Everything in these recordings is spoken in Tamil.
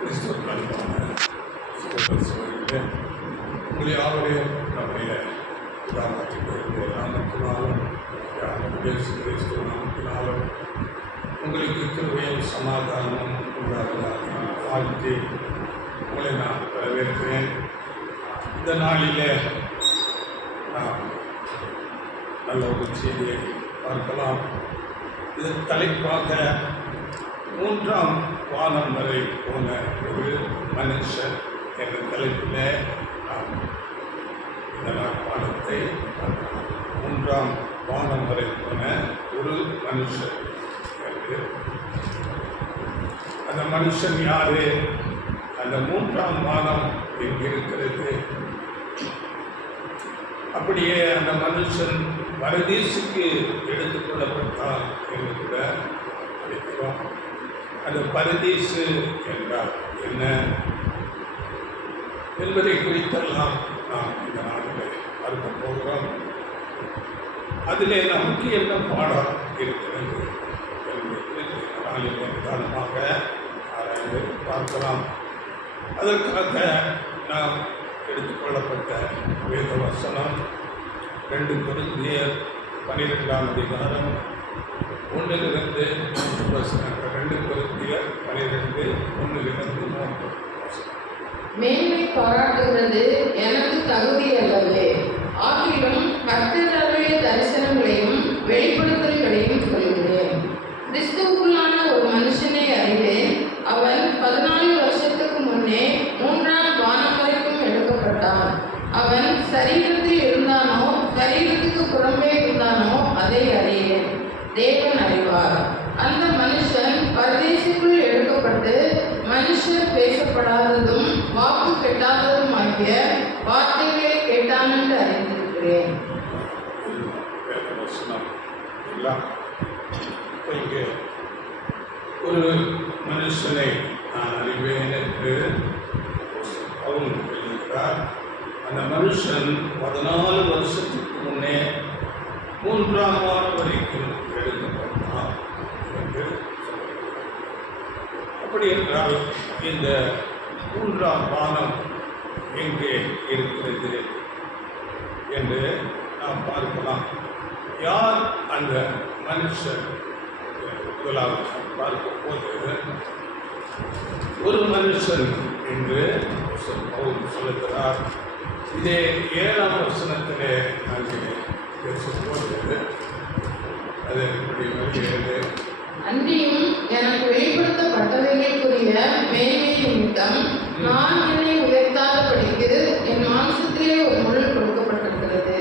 கிறிஸ்துவ சகோதரர்களே, உங்களை யாவரையும் நம்முடைய நாமத்தினாலும் இயேசு கிறிஸ்து நாமத்தினாலும் உங்களுக்கு கிருபையும் சமாதானமும் உண்டாவதாக வாழ்த்தி உங்களை நான் வரவேற்கிறேன். இந்த நாளிலே நாம் நல்ல ஒரு செய்தியை பார்க்கலாம். இதன் தலைப்பாக 3ஆம் வானம் வரை போன ஒரு மனுஷன் என்ற தலைப்பில் நாம் இந்த பாடத்தை பார்க்கலாம். 3ஆம் வானம் வரை போன ஒரு மனுஷன் என்று. அந்த மனுஷன் யாரு? அந்த 3ஆம் வானம் எங்கிருக்கிறது? அப்படியே அந்த மனுஷன் பரதீசுக்கு எடுத்துக்கொள்ளப்பட்டான் என்று கூட படிக்கிறோம். அந்த பரதீசு என்றால் என்ன என்பதை குறித்தெல்லாம் நாம் இந்த நாளில் பார்க்க போகிறோம். அதிலே நமக்கு என்ன பாடம் இருக்கிறது என்பதை நாளில் நிதானமாக ஆராய்ந்து பார்க்கலாம். அதற்காக நாம் எடுத்துக்கொள்ளப்பட்ட வேத வசனம் 2 கொரிந்தியர் 12ஆம் அதிகாரம் 1-2 வசனங்கள். 2 கொரிந்தியர் 12 1-3 மேன்மை பாராட்டுகிறது எனக்கு தகுதி அல்லவே, ஆகிலும் கர்த்தருடைய தரிசனங்களையும் வெளிப்படுத்தல்களையும் சொல்கிறேன். கிறிஸ்துவுக்குள்ளான ஒரு மனுஷனை அறிவேன். அவன் 14 வருஷத்துக்கு முன்னே 3ஆம் வானம் வரைக்கும் எடுக்கப்பட்டான். அவன் சரீரத்தில் இருந்தானோ சரீரத்துக்கு புறம்பே இருந்தானோ அதை அறியேன், தேவன் அறிவார். அந்த மனுஷன் பரதேசிக்குள் எடுக்கப்பட்டு மனுஷர் பேசப்படாததும் வாக்கு கெட்டாததும் ஆகிய வார்த்தைகளை கேட்டான் என்று அறிந்திருக்கிறேன். ஒரு மனுஷனை நான் அறிவேன் என்று பவுல் எழுதுகிறார். அந்த மனுஷன் 14 வருஷத்துக்கு முன்னே 3ஆம் வானம் வரைக்கும் எடுக்கப்பட்டான் என்று சொல்கிறார். அப்படி என்றால் இந்த 3ஆம் வானம் எங்கே இருக்கிறது என்று நாம் பார்க்கலாம். யார் அந்த மனுஷன்? முதலாவது பார்க்க போது ஒரு மனுஷன் என்று சொல்லுகிறார். இதே 7ஆம் வசனத்திலே அங்கே பேசும்போது அது எப்படி வருகிறது? அன்றியும் எனக்கு வெளிப்படுத்தப்பட்டவைகளுக்குரிய மேன்மை நிமித்தம் நான் என்னை உயர்த்தாதபடிக்கு என் மாம்சத்திலே ஒரு முள் கொடுக்கப்பட்டிருக்கிறது.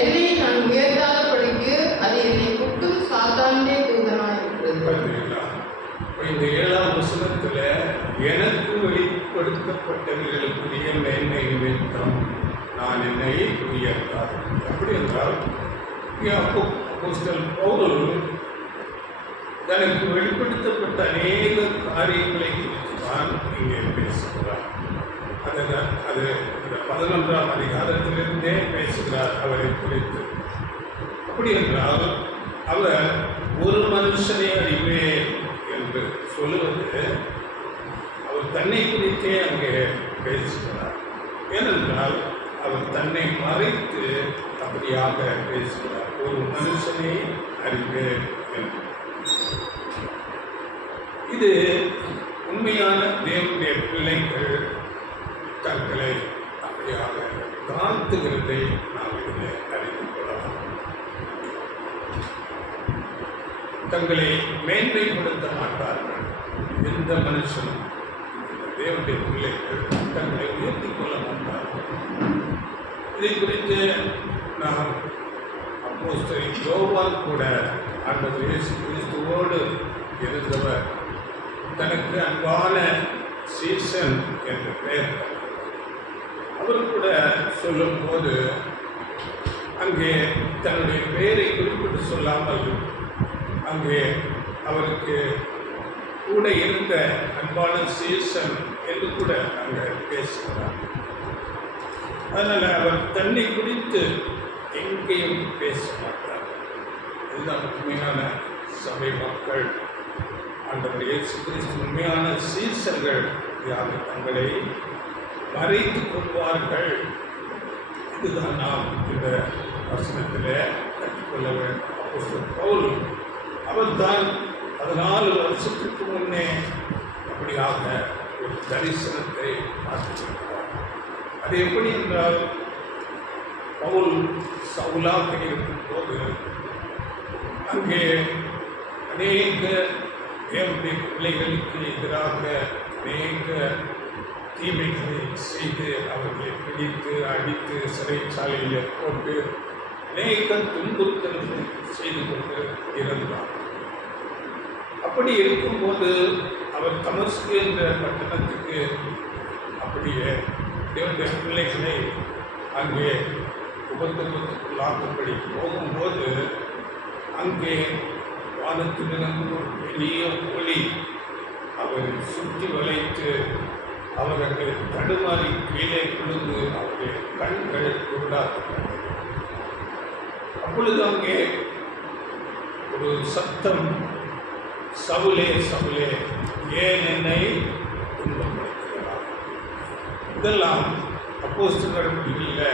என்னை நான் உயர்த்தாதபடிக்கு அது என்னை குட்டும் சாத்தானுடைய தூதனாயிருக்கிறது. இந்த 7ஆம் வசனத்தில் எனக்கு வெளிப்படுத்தப்பட்டவர்களுக்குரிய மேன்மை நிமித்தம் நான் என்னை உயர்த்தார். அப்படி என்றால் அப்போஸ்தலன் பவுல் தனக்கு வெளிப்படுத்தப்பட்ட அநேக காரியங்களை குறித்து தான் இங்கே பேசுகிறார். அது இந்த 11ஆம் அதிகாரத்திலிருந்தே பேசுகிறார் அவரை குறித்து. அப்படி என்றால் அவர் ஒரு மனுஷனை அறிவேன் என்று சொல்லுவது அவர் தன்னை குறித்தே அங்கே பேசுகிறார். ஏனென்றால் அவர் தன்னை மறைத்து அப்படியாக பேசுகிறார். ஒரு மனுஷனை அறிவேன் என்று. இது உண்மையான தேவனுடைய பிள்ளைகள் தங்களை அப்படியாக தாழ்த்துகிறதை நாம் இதில் அறிந்து கொள்ளலாம். தங்களை மேன்மைப்படுத்த மாட்டார்கள். எந்த மனுஷனும் தேவனுடைய பிள்ளைகள் தங்களை உயர்த்திக் கொள்ள மாட்டார்கள். இதை குறித்து நாம் அப்போஸ்தலன் யோவான் கூட ஆண்டவர் இயேசு கிறிஸ்துவோடு இருந்தவர் தனக்கு அன்பான சீசன் என்ற பெயர் அவர் கூட சொல்லும்போது அங்கே தன்னுடைய பெயரை குறிப்பிட்டு சொல்லாமல் அங்கே அவருக்கு கூட இருந்த அன்பான சீசன் என்று கூட அங்கே பேசுகிறார். அதனால் அவர் தன்னை குறித்து எங்கேயும் பேச மாட்டார். இதுதான் உண்மையான சபை மக்கள். ஆண்டவர் இயேசு கிறிஸ்து உண்மையான சீசர்கள் யாரும் தங்களை மறைத்துக் கொள்வார்கள். இதுதான் நாம் இந்த வசனத்தில் கற்றுக்கொள்ள வேண்டும். அப்போஸ்தலன் பவுல் அவர்தான் 14 வருஷத்துக்கு முன்னே அப்படியாக ஒரு தரிசனத்தை பார்த்திருக்கிறார். அது எப்படி என்றால், பவுல் சவுலாக இருக்கும்போது அங்கே அநேக தேவனுடைய பிள்ளைகளுக்கு எதிராக அநேக தீமைகளை செய்து அவர்களை பிடித்து அடித்து சிறைச்சாலையில் போட்டு அநேக துன்புறுத்தல்களை செய்து கொண்டு இருந்தார். அப்படி இருக்கும்போது அவர் தமஸ்கு என்ற பட்டணத்துக்கு அப்படியே தேவனுடைய பிள்ளைகளை அங்கே உபத்திரவத்துக்குள்ளாகும்படி போகும்போது அங்கே வானத்திலிருந்து ஒரு பெரிய ஒளி அவர் சுற்றி வளைத்து அவர் அங்கே தடுமாறி கீழே விழுந்து அவருடைய கண்கள் உண்டாக்கப்பட்டது. அப்பொழுது அங்கே ஒரு சத்தம், சவுலே சவுலே ஏன் என்னை துன்பப்படுத்துகிறார். இதெல்லாம் அப்போஸ்தலர் நடவடிக்கையில்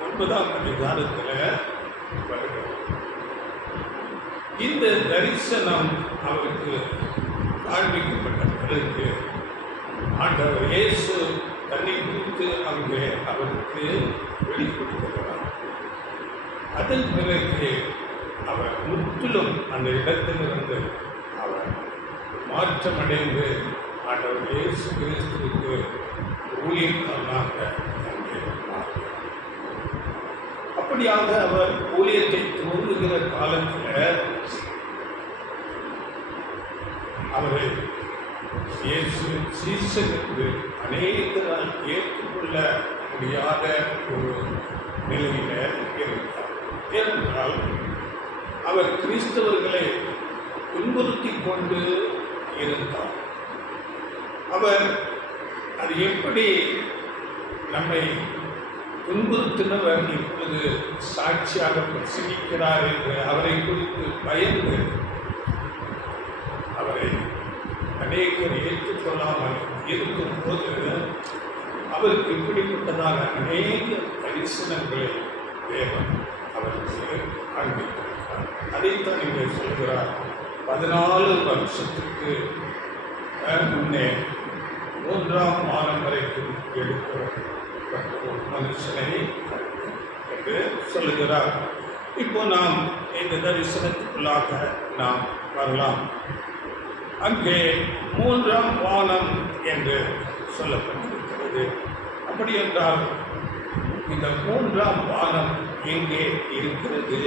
9ஆம் அதிகாரத்தில் வருகிறது. இந்த தரிசனம் அவருக்கு காண்பிக்கப்பட்ட பிறகு ஆண்டவர் இயேசு தன்னை குறித்து அங்கே அவருக்கு வெளிப்படுத்துகிறார். அதன் பிறகு அவர் முற்றிலும் அந்த இடத்திலிருந்து அவர் மாற்றமடைந்து ஆண்டவர் இயேசு கிறிஸ்துவுக்கு ஊழியக்காரனாக அங்கே மாறினார். அப்படியாக அவர் ஊழியத்தை துவங்குகிற காலத்தில் அவரை இயேசு சீசனுக்கு அநேகரால் ஏற்றுக்கொள்ள முடியாத ஒரு நிலையில் இருந்தார். ஏனென்றால் அவர் கிறிஸ்தவர்களை துன்புறுத்தி கொண்டு இருந்தார். அவர் அது எப்படி நம்மை துன்புறுத்தினவர் இப்பொழுது சாட்சியாக பிரசங்கிக்கிறார் என்று அவரை குறித்து பயந்து அவரை அநேகர் ஏற்றுக்கொள்ளாமல் இருக்கும்போது அவருக்கு இப்படிப்பட்டதான அநேக தரிசனங்களை தேவன் அவருக்கு காண்பித்திருக்கிறார். அதைத்தான் இங்கே சொல்கிறார். 14 வருஷத்துக்கு முன்னே 3ஆம் மாதம் வரைக்கும் எடுக்கப்பட்ட ஒரு மனுஷனை என்று சொல்லுகிறார். இப்போ நாம் இந்த தரிசனத்துக்குள்ளாக நாம் வரலாம். அங்கே 3ஆம் வானம் என்று சொல்லப்பட்டிருக்கிறது. அப்படி என்றால் இந்த 3ஆம் வானம் எங்கே இருக்கிறது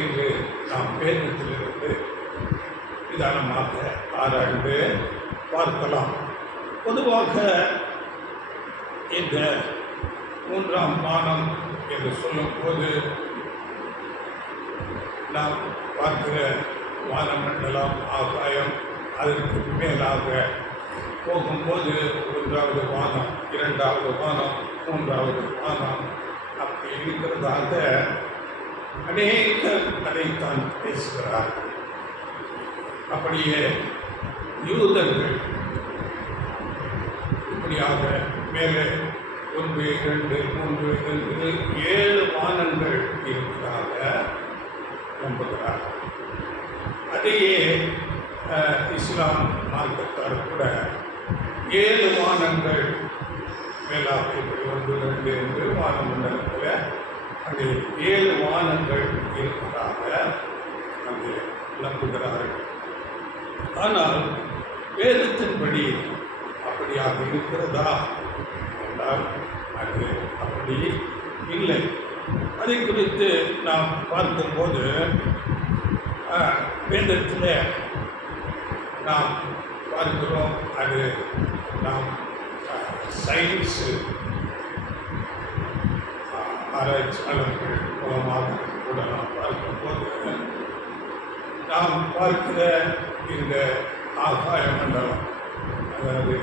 என்று நாம் வேதத்திலிருந்து நிதானமாக ஆராய்ந்து பார்க்கலாம். பொதுவாக இந்த 3ஆம் வானம் என்று சொல்லும்போது நாம் பார்க்கிற வானமண்டலம், ஆகாயம், அதற்கு மேலாக போகும்போது 1வது வானம், 2வது வானம், 3வது வானம் அப்படி இருக்கிறதாக அநேகர் அதைத்தான் பேசுகிறார்கள். அப்படியே யூதர்கள் இப்படியாக மேலே 1, 2, 3 என்று 7 வானங்கள் இருப்பதாக நம்புகிறார்கள். அதையே இஸ்லாம் மார்க்கத்தார் கூட 7 வானங்கள் மேலாக இப்படி 1, 2 என்று வானமண்டலத்தில் அங்கே 7 வானங்கள் இருப்பதாக அங்கே நம்புகிறார்கள். ஆனால் வேதத்தின்படி அப்படியாக இருக்கிறதா என்றால் அது அப்படி இல்லை. அதை குறித்து நாம் பார்க்கும்போது வேதத்தில் நாம் பார்க்கிறோம். அது நாம் சயின்ஸு ஆராய்ச்சியாளர்கள் மூலமாக கூட நாம் பார்க்கும்போது நாம் பார்க்கிற இந்த ஆகாய மண்டலம், அதாவது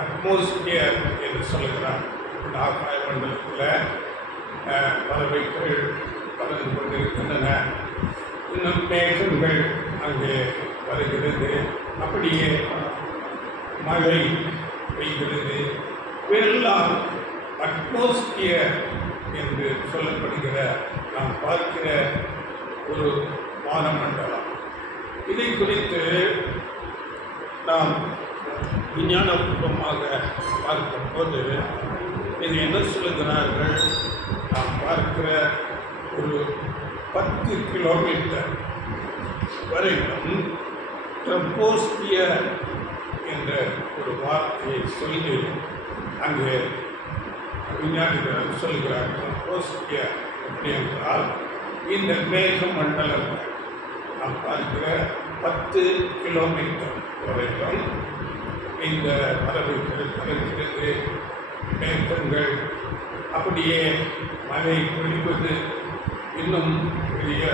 அட்மாஸ்பியர் என்று சொல்லுகிறார். இந்த ஆகாய மண்டலத்தில் பறவைகள் பறந்து கொண்டிருக்கின்றன. இன்னும் மேகங்கள் அங்கே வருகிறது. அப்படியே மழை பெய்கிறது. இவையெல்லாம் அட்மாஸ்பியர் என்று சொல்லப்படுகிற நாம் பார்க்கிற ஒரு வானமண்டலம். இதை குறித்து நாம் விஞ்ஞானபூர்வமாக பார்க்கும்போது இது என்ன சொல்லுகிறார்கள்? நாம் பார்க்கிற ஒரு 10 கிலோமீட்டர் வரைக்கும் ட்ரோபோஸ்பியர் என்ற ஒரு வார்த்தையை சொல்லி அங்கே விஞ்ஞானிகள் சொல்கிறார். ட்ரோபோஸ்பியர் எப்படி என்றால் இந்த மேக மண்டலம் நாம் பார்க்கிற 10 கிலோமீட்டர் வரைக்கும் இந்த பறவைகள் பறக்கிறது. மேகங்கள் அப்படியே மழை பொழிவது, இன்னும் பெரிய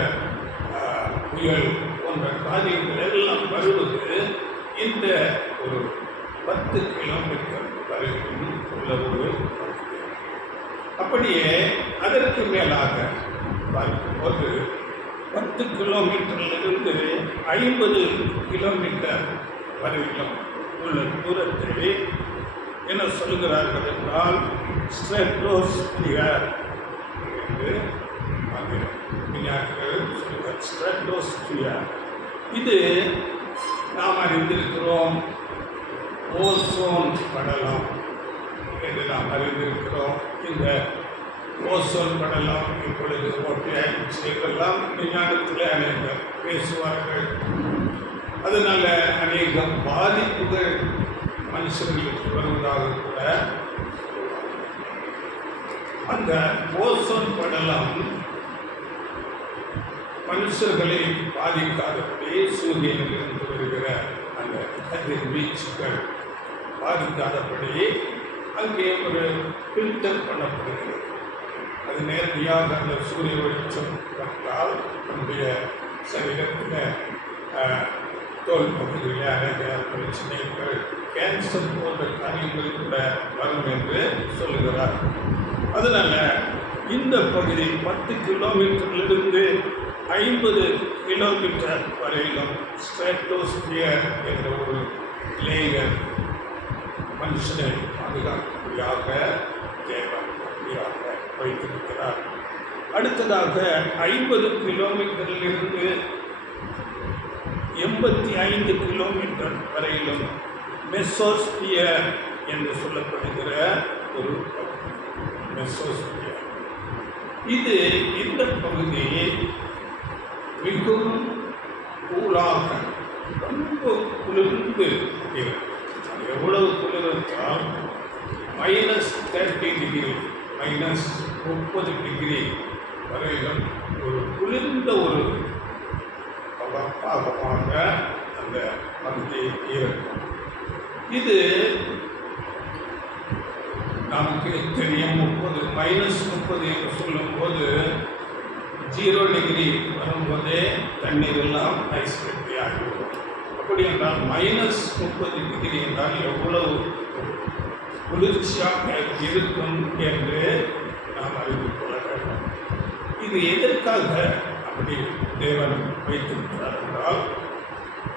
புயல் போன்ற காரியங்கள் எல்லாம் வருவது இந்த ஒரு 10 கிலோமீட்டர் வரைக்கும் உள்ள ஒரு பகுதி. அப்படியே அதற்கு மேலாக பார்க்கும்போது 10 கிலோமீட்டரிலிருந்து 50 கிலோமீட்டர் வரையிலும் உள்ள தூரத்தை என்ன சொல்கிறார்கள் என்றால் ஸ்ட்ராட்டோஸ்பியர் என்று விஞ்ஞானிகள் சொல்கிறார். ஸ்ட்ராட்டோஸ்பியர் இது நாம் அறிந்திருக்கிறோம் ஓசோன் படலம் என்று நாம் அறிந்திருக்கிறோம். இந்த ஓசோன் படலம் இப்பொழுது ஓட்டையெல்லாம் விஞ்ஞானத்தில் அநேகர் பேசுவார்கள். அதனால அநேக பாதிப்புகள் மனுஷர்களுக்கு வருவதாக கூட அந்த ஓசோன் படலம் மனுஷர்களை பாதிக்காதபடி சூரியனிலிருந்து வருகிற அந்த கதிர்வீச்சுகள் பாதிக்காதபடி அங்கே ஒரு ஃபில்டர் பண்ணப்படுகிறது. அது நேரடியாக அந்த சூரிய வெளிச்சம் பட்டால் நம்முடைய சரீரத்தில் தோல் பகுதியில் அநேக பிரச்சனைகள், கேன்சர் போன்ற காரியங்கள் கூட வரும் என்று சொல்லுகிறார். அதனால் இந்த பகுதி 10 கிலோமீட்டரிலிருந்து 50 கிலோமீட்டர் வரையிலும் ஸ்ட்ராட்டோஸ்பியர் என்ற ஒரு லேயர் மனுஷனை பாதுகாக்கக்கூடியாக வைத்திருக்கிறார். அடுத்ததாக 50 கிலோமீட்டரிலிருந்து 85 கிலோமீட்டர் வரையிலும் மெசோஸ்பியர் என்று சொல்லப்படுகிற ஒரு மெசோஸ்பியர். இது இந்த பகுதி மிகவும் கூலாக ரொம்ப குளிர்ந்து இருக்கும். எவ்வளவு குளிர் என்றால் -30 டிகிரி -30 டிகிரி வரையிலும் ஒரு குளிர்ந்த ஒரு பாகமாக அந்த பகுதி இருக்கும். இது நமக்கு தெரியும். -30 என்று சொல்லும்போது 0 டிகிரி வரும்போதே தண்ணீர் எல்லாம் ஐஸ் கட்டி ஆகிவிடும். அப்படி என்றால் -30 டிகிரி என்றால் எவ்வளவு குளிர்ச்சியாக இருக்கும் என்று நாம் அறிந்து கொள்ள வேண்டும். இது எதற்காக அப்படி தேவன் வைத்திருக்கிறார் என்றால்,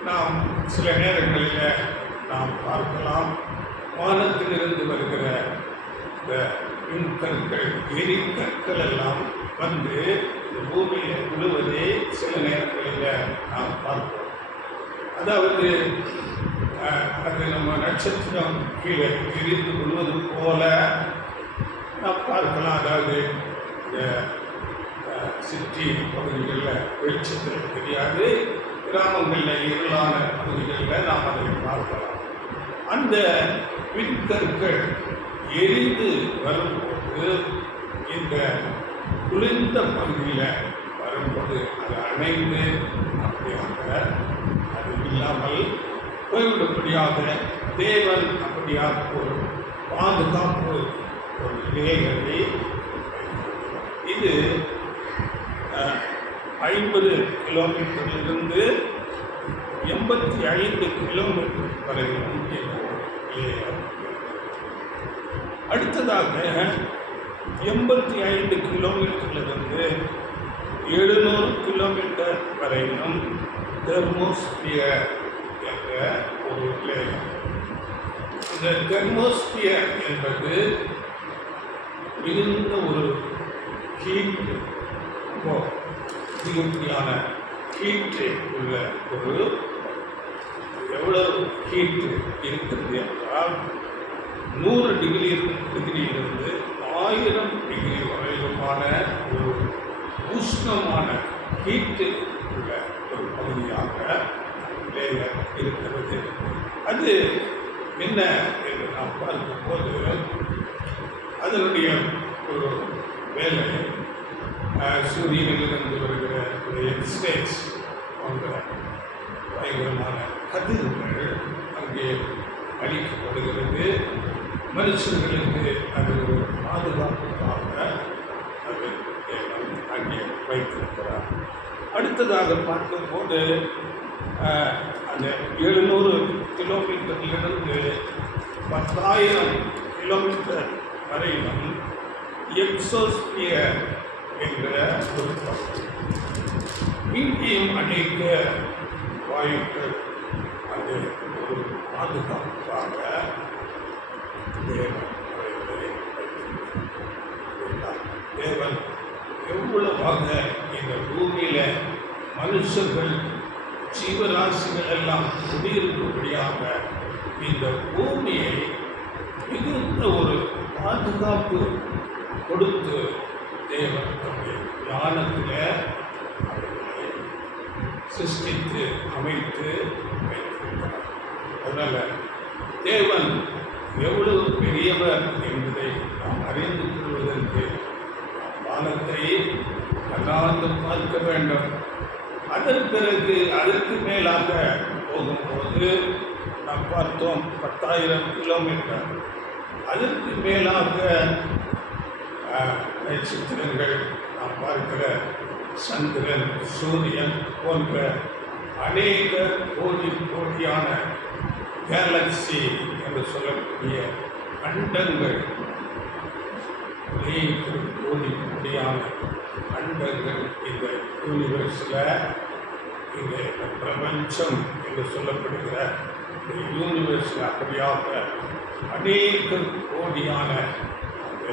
நாம் சில நேரங்களில் நாம் பார்க்கலாம், வானத்திலிருந்து வருகிற இந்த மின்கற்கள், எரிக்கற்கள் எல்லாம் வந்து இந்த பூமியில் விழுவதே சில நேரங்களில் நாம் பார்ப்போம். அதாவது அது நம்ம நட்சத்திரம் கீழே எரிந்து விழுவது போல நாம் பார்க்கலாம். அதாவது இந்த சிட்டி பகுதிகளில் வெளிச்சத்தில் தெரியாது, கிராமங்களில் இருளான பகுதிகளில் நாம் அதை பார்க்கலாம். அந்த விண்கற்கள் எரிந்து வரும்போது இந்த குளிர்ந்த பகுதியில் வரும்போது அது அணைந்து அப்படியாக அது இல்லாமல் போய்விடும்படியாக தேவன் அப்படியாக ஒரு பாதுகாப்பு ஒரு லேயரை இது 50 கிலோமீட்டரிலிருந்து 85 கிலோமீட்டர் வரையிலும் அடுத்ததாக 85 கிலோமீட்டரிலிருந்து 700 கிலோமீட்டர் வரையிலும் தெர்மோஸ்பியர் என்ற ஒரு லேயர். இந்த தெர்மோஸ்பியர் என்பது மிகுந்த ஒரு ஹீட், அதிகப்படியான ஹீட்டு உள்ள ஒரு, எவ்வளவு ஹீட்டு இருக்கிறது என்றால் 100 டிகிரியிலிருந்து 1000 டிகிரி வரையிலுமான ஒரு உஷ்ணமான ஹீட்டு உள்ள ஒரு பகுதியாக லேயர் இருக்கிறது. அது என்ன என்று நாம் பார்க்கும்போது அதனுடைய ஒரு வேலை சூரியனிலிருந்து வருகிற ஒரு எக்ஸ்ரேஸ் போன்ற பயங்கரமான கதிர்கள் அங்கே அளிக்கப்படுகிறது. மனுஷர்களுக்கு அது ஒரு பாதுகாப்புக்காக அது அங்கே வைத்திருக்கிறார். அடுத்ததாக பார்க்கும்போது அந்த 700 கிலோமீட்டரிலிருந்து 10,000 கிலோமீட்டர் வரையிலும் எக்ஸோஸ்பியர் என்ற ஒரு பகுதி. இங்கேயும் அநேக வாயுக்கள் அது ஒரு பாதுகாப்புக்காக தேவன் அவைகளை வைத்திருக்கிறார். தேவன் எவ்வளவாக இந்த பூமியில மனுஷர்கள் ஜீவராசிகள் எல்லாம் குடியிருக்கும்படியாக இந்த பூமியை மிகுந்த ஒரு பாதுகாப்பு கொடுத்து தேவன் தம்முடைய ஞானத்தில் அவர்களை சிருஷ்டித்து அமைத்து வைத்திருக்கிறார். அதனால் தேவன் எவ்வளவு பெரியவர் என்பதை நாம் அறிந்து கொள்வதற்கு வானத்தை அண்ணாந்து பார்க்க வேண்டும். அதன் பிறகு அதற்கு மேலாக போகும்போது நாம் பார்த்தோம் 10,000 கிலோமீட்டர். அதற்கு மேலாக நட்சத்திரங்கள், நாம் பார்க்கிற சந்திரன், சூரியன் போன்ற அநேக கோடியான கேலக்சி என்று சொல்லக்கூடிய அண்டங்கள், கோடியான அண்டங்கள் இந்த யூனிவர்ஸில், இந்த பிரபஞ்சம் என்று சொல்லப்படுகிற இந்த யூனிவர்ஸில் அப்படியாக அநேக கோடியான அந்த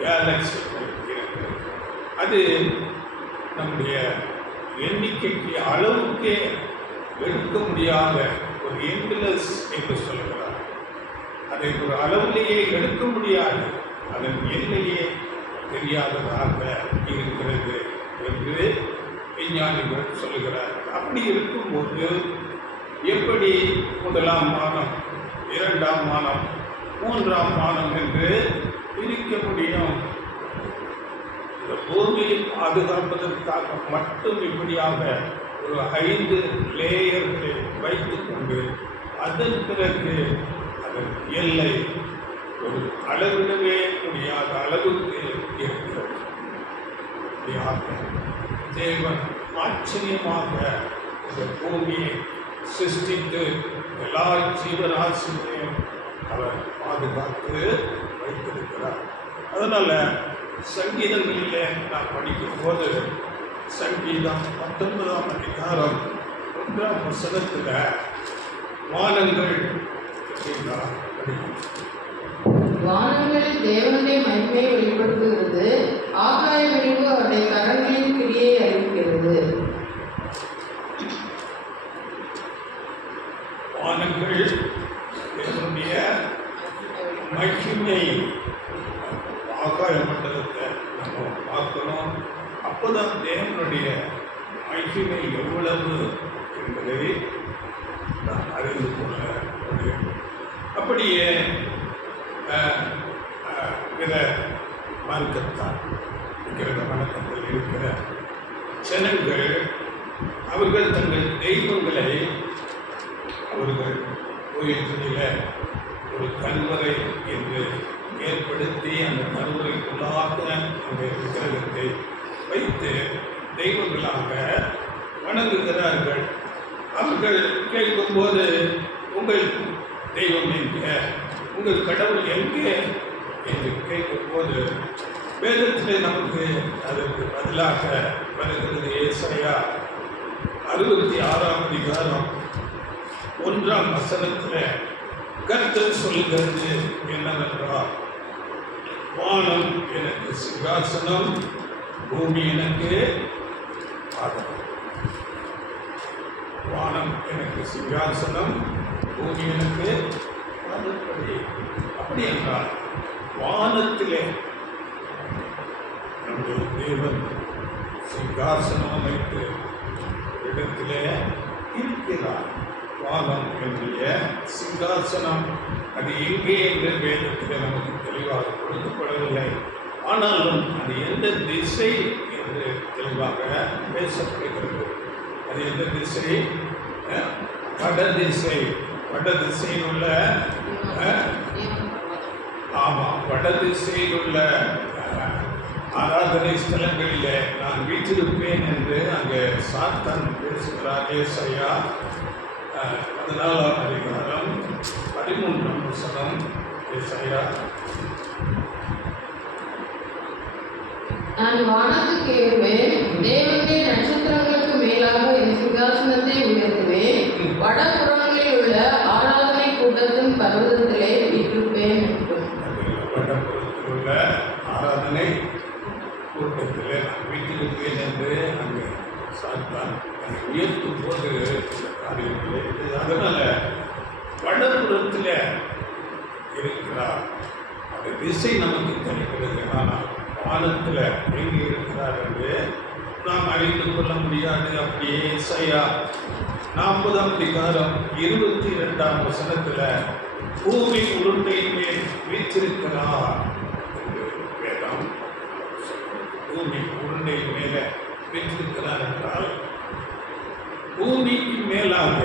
கேலக்சிகள் இருக்கிறது. அது நம்முடைய எண்ணிக்கைக்கு அளவுக்கே எடுக்க முடியாத ஒரு எண்ட்லெஸ் என்று சொல்கிறார். அதை ஒரு அளவிலேயே எடுக்க முடியாது, அதன் எல்லையே தெரியாததாக இருக்கிறது என்று விஞ்ஞானிகள் சொல்லுகிறார்கள். அப்படி இருக்கும்போது எப்படி 1ஆம் வானம், 2ஆம் வானம், 3ஆம் வானம் என்று பிரிக்க முடியும்? இந்த பூமியை பாதுகாப்பதற்காக மட்டும் இப்படியாக ஒரு 5 லேயர்களை வைத்துக்கொண்டு அதன் பிறகு அதன் எல்லை ஒரு அளவிடவே முடியாத அளவுக்கு இருக்கிறது. தேவன் ஆச்சரியமாக இந்த பூமியை சிருஷ்டித்து எல்லா ஜீவராசிகளையும் அவர் பாதுகாத்து வைத்திருக்கிறார். அதனால் சங்கீதங்களிலே நான் படிக்கும் போது சங்கீதம் 19ஆம் அதிகாரம் 1ஆம் வசனத்தில் வானங்கள் வானங்களில் தேவனுடைய மகிமையை வெளிப்படுத்துகிறது, ஆகாய விரிவு அவருடைய கரங்களின் கிரியை அறிவிக்கிறது. வானங்கள் தேவனுடைய மகிமை, ஆகாய மண்டலத்தை நம்ம பார்க்கணும். அப்போதான் தேவனுடைய மகிமை எவ்வளவு என்பதை நாம் அறிந்து கொள்ள முடியும். அப்படியே பிற மார்க்கத்தான் இருக்கிற வணக்கத்தில் இருக்கிற ஜனங்கள் அவர்கள் தங்கள் தெய்வங்களை அவர்கள் கோயில்களில் ஒரு கருவறை என்று ஏற்படுத்தி அந்த கருவறைக்குள்ளாக அந்த விக்கிரகத்தை வைத்து தெய்வங்களாக வணங்குகிறார்கள். அவர்கள் கேட்கும்போது உங்கள் தெய்வம் எங்கே, உங்கள் கடவுள் எங்கே என்று கேட்கும்போது வேதத்தில் நமக்கு அதற்கு பதிலாக வருகிறது ஏசாயா 66ஆம் அதிகாரம் 1ஆம் வசனத்தில் கர்த்தர் சொல்கிறது என்னவென்றால், வானம் எனக்கு சிங்காசனம், பூமி எனக்கு ஆதரவு. வானம் எனக்கு சிங்காசனம், பூமி எனக்கு ஆதரவு. அப்படி என்றால் வானத்திலே நம்முடைய தேவன் சிங்காசனம் அமைத்து இடத்திலே இருக்கிறார். வானம் என்னுடைய சிங்காசனம். அது எங்கே என்று வேதத்தில் நமக்கு தெளிவாக கொடுக்கப்படவில்லை. ஆனாலும் அது எந்த திசை என்று தெளிவாக பேசப்படுகிறது. அது எந்த திசை? வடதிசை. வடதிசையில் உள்ள வடதிசையில் உள்ள ஆராதனை ஸ்தலங்களிலே நான் வீற்றிருப்பேன் என்று அங்கே சாத்தான் பேசுகிறார். ஏசாயா 14ஆம் அதிகாரம் 13ஆம் வசனம். ஏசாயா, நான் வானத்துக்கு ஏறுவேன், தேவனுடைய நட்சத்திரங்களுக்கு மேலாக என் சிங்காசனத்தை உயர்த்துவேன், வடபுறங்களில் உள்ள ஆராதனை கூட்டத்தின் பர்வதத்திலே வீற்றிருப்பேன் என்றும். வடபுறத்தில் உள்ள ஆராதனை கூட்டத்திலே நான் வீற்றிருப்பேன் என்று அங்கே சாத்தான் உயர்த்தும் போது காரியங்களே. அதனால வடபுறத்தில் இருக்கிறார். அந்த திசை நமக்கு தெரிகிறது. ஆனால் வானத்தில் எங்கே இருக்கிறார் என்று நாம் அறிந்து கொள்ள முடியாது. அப்படியே ஏசாயா 40ஆம் அதிகாரம் 22ஆம் வசனத்தில் பூமி உருண்டையின் மேல் வீற்றிருக்கிறார் என்று வேதம். பூமி உருண்டையின் மேலே வீற்றிருக்கிறார் என்றால் பூமிக்கு மேலாக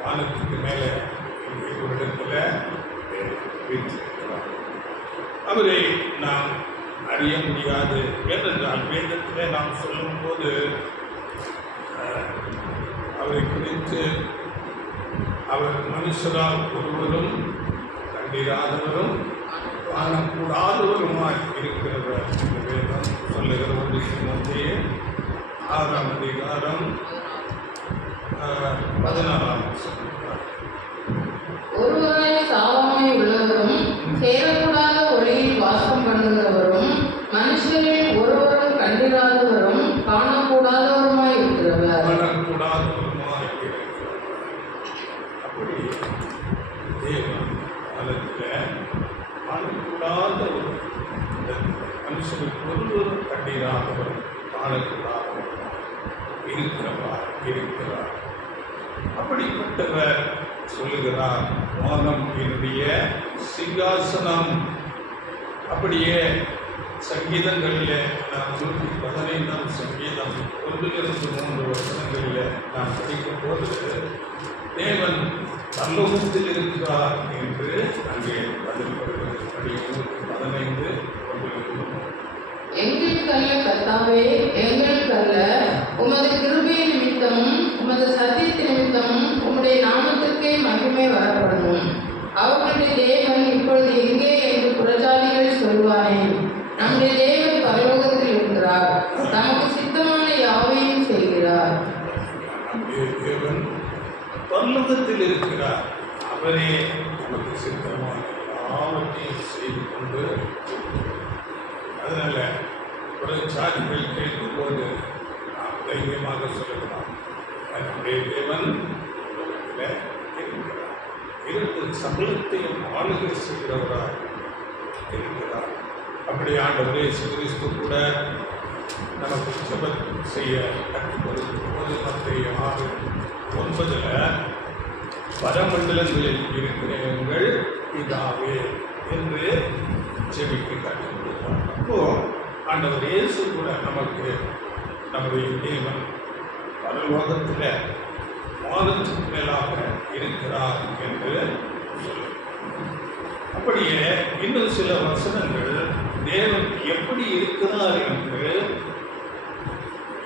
வானத்துக்கு மேலே ஒரு இடத்துல வீற்றிருக்கிறார். அவரை நாம் அறிய முடியாது. ஏனென்றால் வேதத்தில் நாம் சொல்லும்போது அவரை குறித்து அவர் மனுஷரால் ஒருவரும் கண்டிராதவரும் காணக்கூடாதவருமாய் இருக்கிறவர் என்று வேதம் சொல்லுகிற 1 தீமோத்தேயு 6ஆம் அதிகாரம் 16ஆம் வசனம். ஒருவராய் சாவாமை உள்ளவரும் சேரக்கூடாத ஒளியில் வாசம் பண்ணுகிறவரும் மனுஷரில் ஒருவரும் கண்டிராதவரும் காணக்கூடாதவருமாய் இருக்கிறவர். அப்படி தேவன் காலத்தில் காணக்கூடாத மனுஷனுக்கு ஒருவரும் கண்டிராதவரும் காணக்கூடாதவரும் இருக்கிறார். அப்படிப்பட்டவர் சொல்லுகிறார், வானம் என்னுடைய சிங்காசனம். அப்படியே சங்கீதங்களில் நாம் 115ஆம் சங்கீதம் 1-3 வசனங்களில் நாம் படிக்கும் போது தேவன் பரலோகத்தில் இருக்கிறார் என்று அங்கே பதில்படுகிறது. 115 எங்களுக்கல்ல கர்த்தாவே, எங்களுக்கல்ல, உமது கிருபை நிமித்தமும் உமது சத்தியத்து நிமித்தமும் உம்முடைய நாமத்துக்கே மகிமை வரப்படணும். அவர்களுடைய தேவன் இப்பொழுது எங்கே என்று புறஜாதிகள் சொல்வானேன். நம்முடைய தேவன் பரலோகத்தில் இருக்கிறார், நமக்கு சித்தமான யாவையும் செய்கிறார். தேவன் பரலோகத்தில் இருக்கிறார். அவரே நமக்கு சித்தமான யாவற்றையும் செய்து கொண்டு. அதனால புறஜாதிகள் கேட்கும்போது நாம் தைரியமாக சொல்லலாம், நம்முடைய தேவன் இருக்கிறார். இருந்து சகலத்தையும் ஆளுகை செய்கிறவராக இருக்கிறார். அப்படி ஆண்டவரே இயேசு கிறிஸ்து கூட நமக்கு ஜெபம் செய்ய கற்றுக் கொடுக்கும் போது மத்தேயு 6:9 பரமண்டலங்களில் இருக்கிற எங்கள் பிதாவே என்று ஜெபிக்க கற்றுக் கொடுத்தார். அப்போ ஆண்டவர் இயேசு கூட நமக்கு நம்முடைய தேவன் பரலோகத்தில் வானத்துக்கு மேலாக இருக்கிறார் என்று சொல்லுங்கள். அப்படியே இன்னும் சில வசனங்கள் தேவன் எப்படி இருக்கிறார் என்று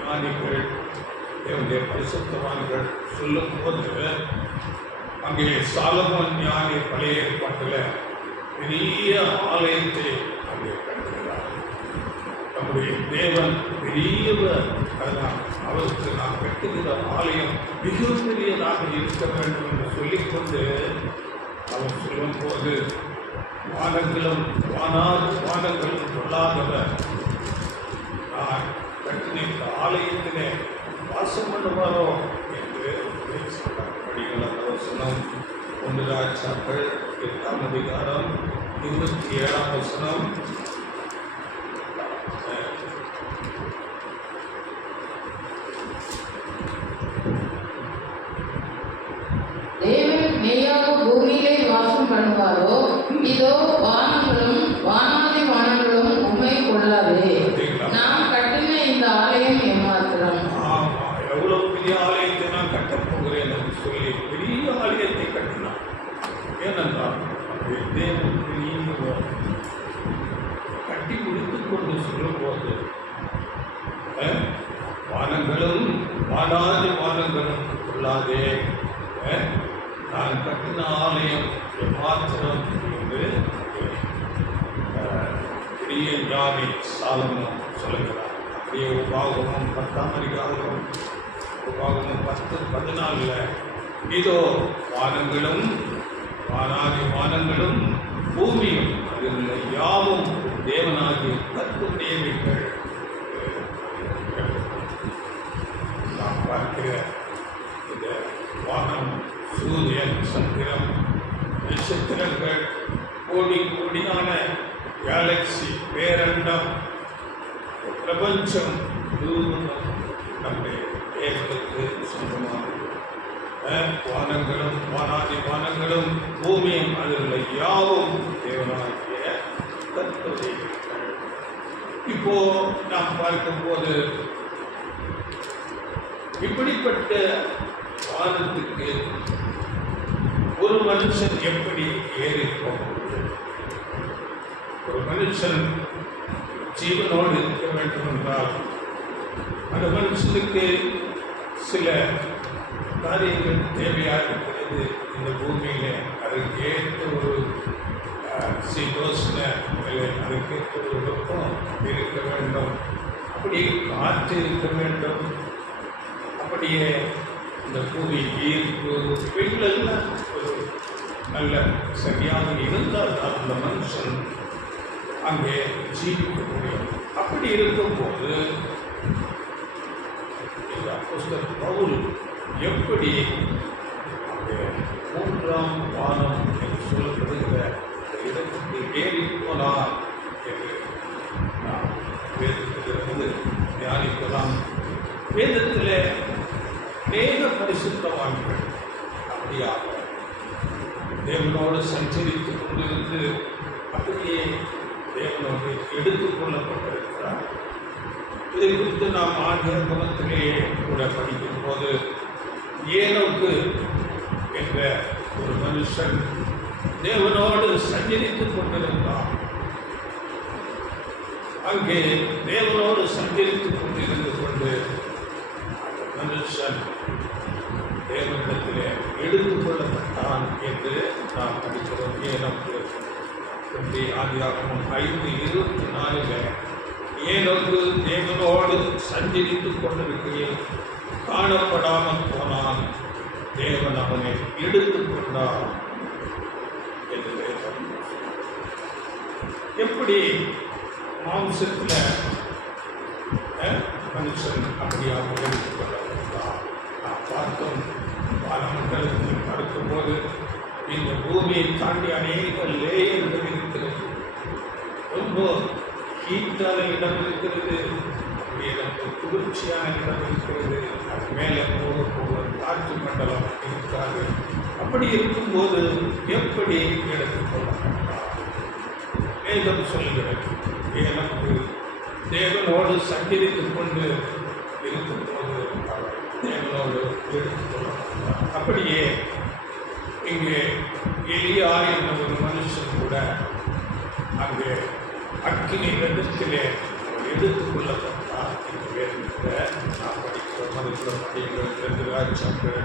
ஞானிகள், தேவனுடைய பரிசுத்தவான்கள் சொல்லும் போது அங்கே சாலமோன் ஞானி பழைய ஏற்பாட்டில் பெரிய ஆலயத்தை அங்கே கட்டுகிறார். நம்முடைய தேவன் பெரியவர். அதனால் அவருக்கு நாம் கட்டுகிற ஆலயம் மிகப்பெரியதாக இருக்க வேண்டும் என்று சொல்லிக்கொண்டு அவர் சொல்லும் போது வானங்களும் வானங்களும் கொள்ளாதவர் நான் கட்டின இந்த ஆலயத்திலே வாசம் பண்ணுவாரோ என்று சொன்னார். படிகள் அந்த வசனம் 1 ராஜாக்கள் 8ஆம் அதிகாரம் 27ஆம் வசனம். தேவன் மெய்யாக பூமியிலே வாசம் பண்ணுவாரோ இதோ வானங்களும் வானாதி வானங்களும் உண்மை கொள்ளாதே. நாம் கட்டின இந்த ஆலயம் ஏமாத்திரம். ஆமா, எவ்வளவு பெரிய ஆலயத்தை நான் கட்டப் போகிறேன் என்று சொல்லி பெரிய ஆலயத்தை கட்டினான். ஏனென்றால் தேவன் பெரிய கட்டி முடித்துக் கொண்டு சொல்லும்போது வானங்களும் வானாதி வானங்களும் கொள்ளாதே, நான் கட்டின ஆலயம் மாத்திரம் என்று பெரிய ஞானி சாலமோன் சொல்லுகிறார். அப்படியே உபாகமம் 10ஆம் அதிகாரம் உபாகமம் 10:14 இதோ வானங்களும் வானாதி வானங்களும் பூமியும் அதில் உள்ள யாவும் தேவனாகிய கர்த்தருடையவைகள். நாம் பார்க்கிற இந்த வானம், சூரியன், சந்திரம், நட்சத்திரங்கள், கோடி கோடியான கேலக்சி, பேரண்டம், பிரபஞ்சம் நம்முடைய தேவனுக்கு சொந்தமானது. வானங்களும் வானாதி வானங்களும் பூமியும் அதில் உள்ள யாவும் தேவனாகிய கர்த்தருடையவைகள். இப்போ நாம் பார்க்கும்போது இப்படிப்பட்ட வானத்துக்கு ஒரு மனுஷன் எப்படி ஏறி போகிறது? ஒரு மனுஷன் ஜீவனோடு இருக்க வேண்டும் என்றால் அந்த மனுஷனுக்கு சில காரியங்கள் தேவையாக இருக்கிறது. இந்த பூமியிலே அதற்கு ஏற்ற ஒரு சீதோஷ்ண நிலை, அதற்கேற்ற ஒரு வெப்பம் இருக்க வேண்டும், அப்படி காற்று இருக்க வேண்டும், அப்படியே இந்த பூமி ஈர்ப்பு இவைகளெல்லாம் ஒரு நல்ல சரியாக இருந்தால் தான் அந்த மனுஷன் அங்கே ஜீவிக்க முடியும். அப்படி இருக்கும்போது அப்போஸ்தலர் பவுல் எப்படி அங்கே 3ஆம் வானம் என்று சொல்லப்படுகிற இடத்துக்கு ஏறி போனார் என்று நாம் வேதத்திலிருந்து தியானிக்கலாம். வேதத்தில் அநேக பரிசுத்தவான்கள் அப்படியாக தேவனோடு சஞ்சரித்து கொண்டிருந்து அப்படியே தேவனோடு எடுத்துக் கொள்ளப்பட்டிருக்கிறார். இதை குறித்து நாம் ஆதியாகமத்திலேயே கூட படிக்கும் போது ஏனோக்கு என்ற ஒரு மனுஷன் தேவனோடு சஞ்சரித்துக் கொண்டிருந்தார். அங்கே தேவனோடு சஞ்சரித்துக் கொண்டிருந்து கொண்டு மனுஷன் தேவனிடத்திலே எடுத்துக் கொள்ளப்பட்டான் என்று நாம் படிக்கிறோம். ஏனோக்கு ஆதியாகமம் 5:24 ஏனோக்கு தேவனோடு சஞ்சரித்துக் கொண்டிருக்கையில் காணப்படாமல் போனான், தேவன் அவனை எடுத்துக் கொண்டார் என்று வேதம். எப்படி மாம்சத்தில் மனுஷன் அப்படியாக எடுத்துக் கொள்ளப்பட்டார்? நாம் பார்த்தோம், வானமண்டலத்தில் பார்க்கும்போது இந்த பூமியை தாண்டி அநேக லேயர்கள் இருக்கிறது. ரொம்ப ஹீட்டான இடம் இருக்கிறது, அப்படியே நமக்கு குளிர்ச்சியான இடம் இருக்கிறது, அது மேலே போக காற்று மண்டலம் இருக்காது. அப்படி இருக்கும்போது எப்படி எடுத்துக்கொள்ளப்பட்டார்? வேதம் சொல்கிறது, எனக்கு தேவனோடு சஞ்சரித்துக் கொண்டு இருக்கும்போது அவர் தேவனோடு எடுத்துக்கொள்ளப்பட்டார். அப்படியே இங்கே எலியா என்ற ஒரு மனுஷன் கூட அங்கே அக்கினி வெள்ளத்திலே அவர் எடுத்துக் கொள்ளப்பட்டார் என்று வேதத்தில் நாம் படிக்கிறோம். அதுக்குள்ள படிக்கிறோம் 2 ராஜாக்கள்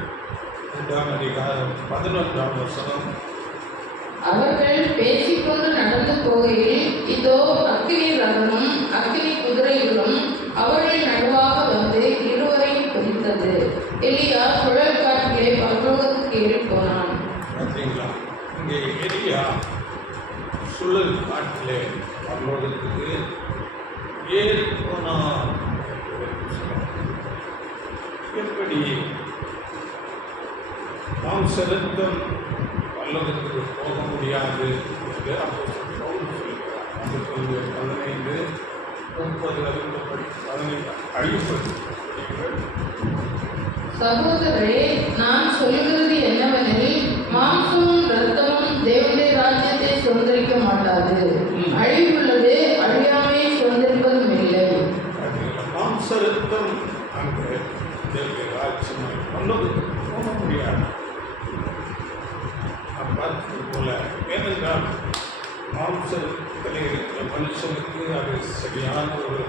2ஆம் அதிகாரம் 11ஆம் வசனம். அவர்கள் பேசிக்கொண்டு நடந்து போகையில் இதோ அக்கினி ரதமும் அக்கினி குதிரைகளும் அவர்கள் நடுவாக வந்து இருவரையும் குறித்தது. எலியா சுழல் காற்றிலே பரலோகத்துக்கு ஏறி போனான். பார்த்தீங்களா? இங்கே எலியா சுழல் காட்டிலே பரலோகத்துக்கு ஏறி போனான். எப்படி மாம்சரத்தம் பரலோகத்துக்கு போக முடியாது என்று அப்போஸ்தலன் பவுல் சொல்கிறார். 15 30 சகோதரரே, நான் சொல்கிறது என்னவெனில், மாம்சமும் இரத்தமும் தேவனுடைய ராஜ்யத்தை சுதந்திரிக்க மாட்டாது. அழிவுள்ளது, அழியாமை சுதந்திரிப்பதும் இல்லை. மாம்சரத்தம் அங்கு தேவனுடைய ராஜ்யம் பரலோகத்துக்கு போக முடியாது. பார்த்தது போல ஏனென்றால் மாம்சத்தில் இருக்கிற மனுஷனுக்கு அது சரியான ஒரு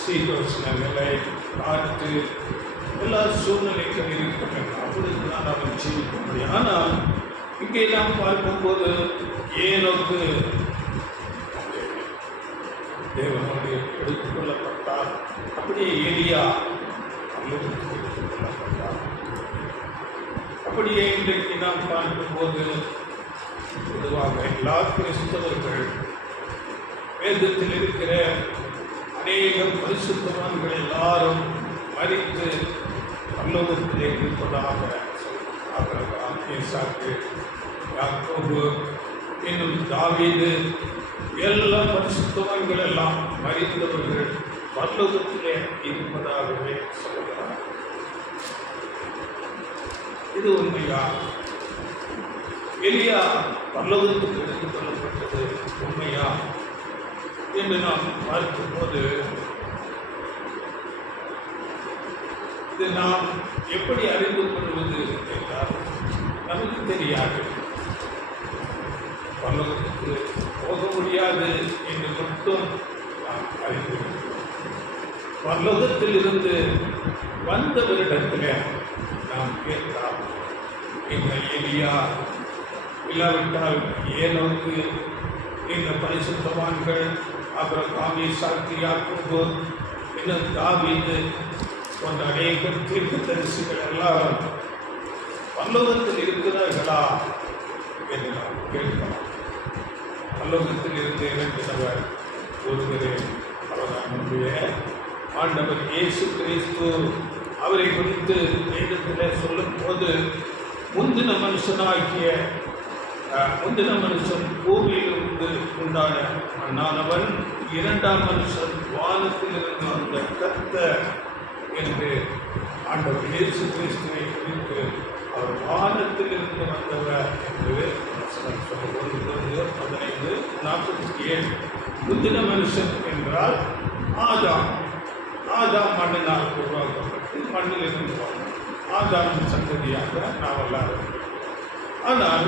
சீதோஷ்ண நிலை, காற்று, எல்லா சூழ்நிலைகள் இருக்கிறது. அப்பொழுது தான் அவன் ஜீவிக்க முடியும். ஆனால் இங்கே நாம் பார்க்கும்போது ஏனோக்கு தேவனோடு எடுத்துக்கொள்ளப்பட்டார். அப்படியே எலியா அல்லதுக்கு எடுத்துக்கொள்ளப்பட்டார். அப்படியே இன்றைக்கு நாம் பார்க்கும்போது பொதுவாக எல்லா கிறிஸ்தவர்கள் வேதத்தில் இருக்கிற அநேக பரிசுத்தவான்கள் எல்லாரும் மரித்து பரலோகத்திலே இருப்பதாக ஆபிரகாம், ஈசாக்கு, யாக்கோபு, இன்னும் தாவீது, எல்லா பரிசுத்தவான்கள் எல்லாம் மரித்தவர்கள் பரலோகத்திலே இருப்பதாகவே சொல்கிறார். இது உண்மையா? எலியா பரலோகத்துக்கு எடுத்துக் கொள்ளப்பட்டது உண்மையா என்று நாம் பார்க்கும்போது இது நாம் எப்படி அறிந்து கொள்வது என்றால் நமக்கு தெரியாது. பரலோகத்துக்கு போக முடியாது என்று மட்டும் நாம் அறிந்து பரலோகத்தில் இருந்து வந்தவரிடத்தில் நாம் கேட்கலாம். இந்த எலியா இல்லாவிட்டால் ஏனோக்கு, இந்த பரிசுத்தவான்கள், ஆபிரகாம், ஈசாக்கு, யாக்கோபு, இன்னும் தாவீது போன்ற அநேக தீர்க்கதரிசிகள் எல்லாரும் பரலோகத்தில் இருக்கிறார்களா என்று நாம் கேட்கலாம். பரலோகத்தில் இருந்து இறங்கினவர் ஒருவரே, அவர் நம்முடைய ஆண்டவர் இயேசு கிறிஸ்து. அவரை குறித்து வேதத்தில் சொல்லும் போது முந்தின மனுஷன் பூமியிலிருந்து உண்டான மண்ணானவன், இரண்டாம் மனுஷன் வானத்திலிருந்து வந்த கர்த்தர் என்று ஆண்டவர் இயேசு கிறிஸ்துவை குறித்து அவர் வானத்திலிருந்து வந்தவர் என்று சொல்லுவது 15:47. முந்தின மனுஷன் என்றால் ஆதாம் மண்ணினால் உருவாக்கப்பட்டு மண்ணிலிருந்து வந்தோம். ஆதாம் சந்ததியாக நாம் எல்லாரும். ஆனால்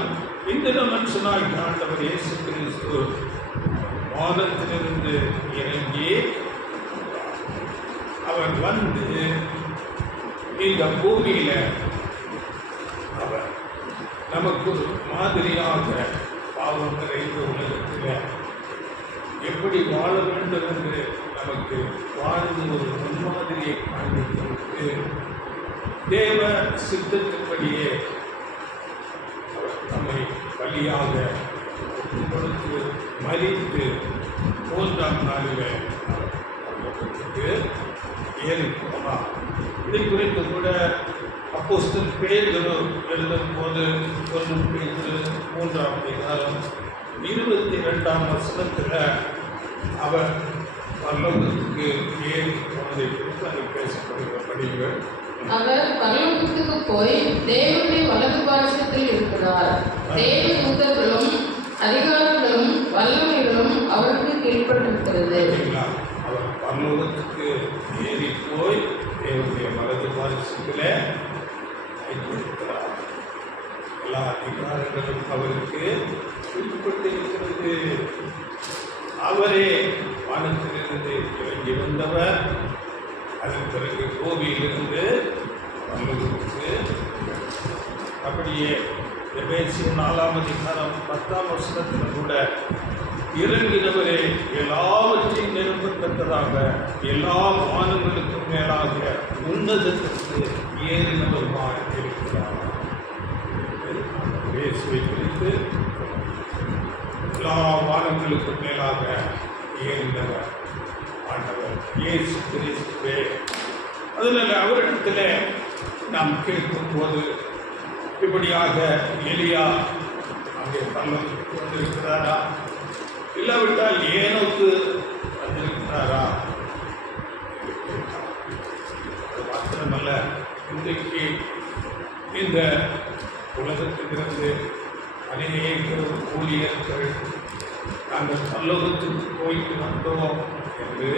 இந்த மனுஷனாகி ஆண்டவர் இயேசு கிறிஸ்து வானத்திலிருந்து இறங்கி அவர் வந்து இந்த பூமியில அவர் நமக்கு ஒரு மாதிரியாக பாவம் நிறைந்த உலகத்தில் எப்படி வாழ வேண்டும் என்று நமக்கு வாழ்ந்து ஒரு முன்மாதிரியை காண்பித்து தேவ சித்தத்தின்படியே அவர் நம்மை பலியாக கொடுத்து மரித்து 3ஆம் நாளில் ஏறி போனார். இதை குறித்து கூட அப்போஸ்தலன் பேதுரு எழுதும் போது 1 பேதுரு 3ஆம் அதிகாரம் 22ஆம் வசனத்தில் அவர் பரலோகத்துக்கு ஏறி போனதை குறித்து அங்கு பேசப்படுகிற படிகள். அவர் பரலோகத்துக்கு போய் தேவனுடைய வலது பாரசத்தில் இருக்கிறார். தேவ தூதர்களும் அதிகாரங்களும் வல்லமைகளும் அவருக்கு கீழ்ப்பட்டிருக்கிறது. அவர் பரலோகத்துக்கு ஏறி போய் தேவனுடைய வலது பாரசத்தில் வைத்திருக்கிறார். எல்லா அதிகாரங்களும் அவருக்கு கீழ்ப்பட்டிருக்கிறது. அவரே வானத்திலிருந்து இறங்கி வந்தவர். அதன் பிறகு பூமியிலிருந்து பரலோகத்துக்கு. அப்படியே எபேசியர் 4ஆம் அதிகாரம் 10ஆம் வசனத்தில் கூட இறங்கினவரே எல்லாவற்றையும் நிரப்பத்தக்கதாக எல்லா வானங்களுக்கும் மேலாக உன்னதத்திற்கு கிறிஸ்து ஏறினவருமாக இருக்கிறார். இயேசுவை குறித்து எல்லா வானங்களுக்கும் மேலாக ஏறினவர் ஆண்டவர் இயேசு கிறிஸ்துவே. அதனால அவரிடத்தில் நாம் கேட்கும் போது இப்படியாக எலியா அங்கே பரலோகத்துக்கு வந்திருக்கிறாரா, இல்லாவிட்டால் ஏனோக்கு வந்திருக்கிறாரா? அது மாத்திரமல்ல, இன்றைக்கு இந்த உலகத்திலிருந்து அநேக ஊழியர்கள் நாங்கள் பரலோகத்துக்கு போயிட்டு வந்தோம் என்று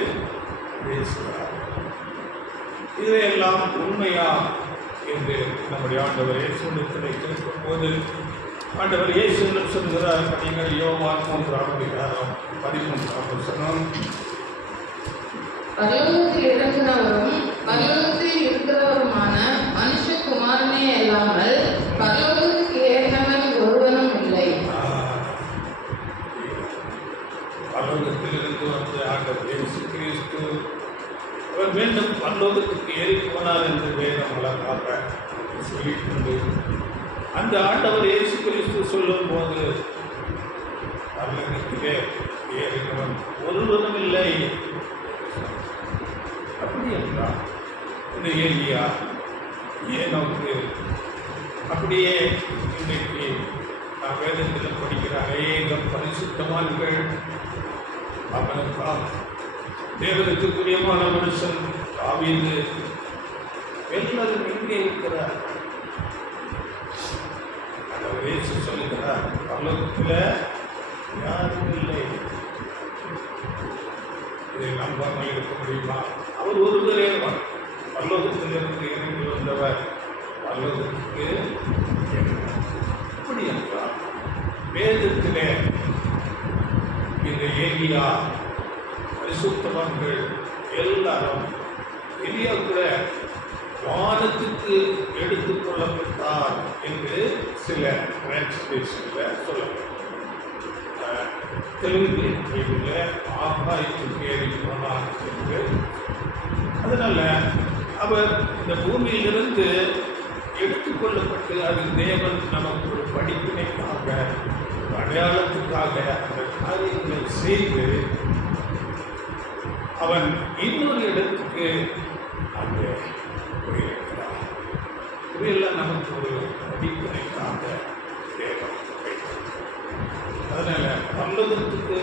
பேசுகிறார். இதையெல்லாம் உண்மையா என்று நம்முடைய ஆண்டவர் இயேசுவிடத்தில் கேட்கும்போது ஆண்டவர் இயேசு சொல்கிறார், நீங்கள் யோவான் 3:13 பரலோகத்தில் இறங்குகிறவரும் பரலோகத்தில் இருக்கிறவருமான மனுஷகுமாரனே அல்லாமல் பரலோகத்துக்கு ஏறினவன் ஒருவனும் இல்லை. பரலோகத்திலிருந்து வந்து ஆண்டவர் இயேசு கிறிஸ்து அவர் மீண்டும் பரலோகத்துக்கு ஏறி போனார் என்று வேதம் அழகாக சொல்லிக்கொண்டு அந்த ஆண்டவர் இயேசு கிறிஸ்து சொல்லும் போது பரலோகத்திலே ஏறினவன் ஒருவனும் இல்லை. அப்படி என்றால் இந்த எலியா ஏனோக்கு அப்படியே இன்றைக்கு நாம் வேதத்தில் படிக்கிற அநேக பரிசுத்தவான்கள் அவனுக்காக தேவனுக்கு பிரியமான மனுஷன் தாவீது எல்லாரும் எங்கே இருக்கிறார்? ஆண்டவர் இயேசு சொல்லுகிறார், பரலோகத்தில் யாரும் இல்லை. இதை நம்பாமல் இருக்க முடியுமா? அவர் ஒருவரே பரலோகத்திலிருந்து இறங்கி வந்தவர் பரலோகத்துக்கு இப்படி என்றார். வேதத்திலே இந்த எலியா பரிசுத்தவான்கள் எல்லாரும் எலியா கூட வானத்துக்கு எடுத்துக் கொள்ளப்பட்டார் என்று சில டிரான்ஸ்லேஷனில் சொல்லப்படும். தெலுங்கு இதில் ஆகாயத்துக்கு ஏறி போனார் என்று. அதனால அவர் இந்த பூமியிலிருந்து எடுத்துக்கொள்ளப்பட்டு அது தேவன் நமக்கு ஒரு படிப்பினைக்காக ஒரு அடையாளத்துக்காக அந்த காரியங்களை செய்து அவன் இன்னொரு இடத்துக்கு அங்கே போயிருக்கிறார். இவையெல்லாம் நமக்கு ஒரு படிப்பினைக்காக தேவன். அதனால பரலோகத்துக்கு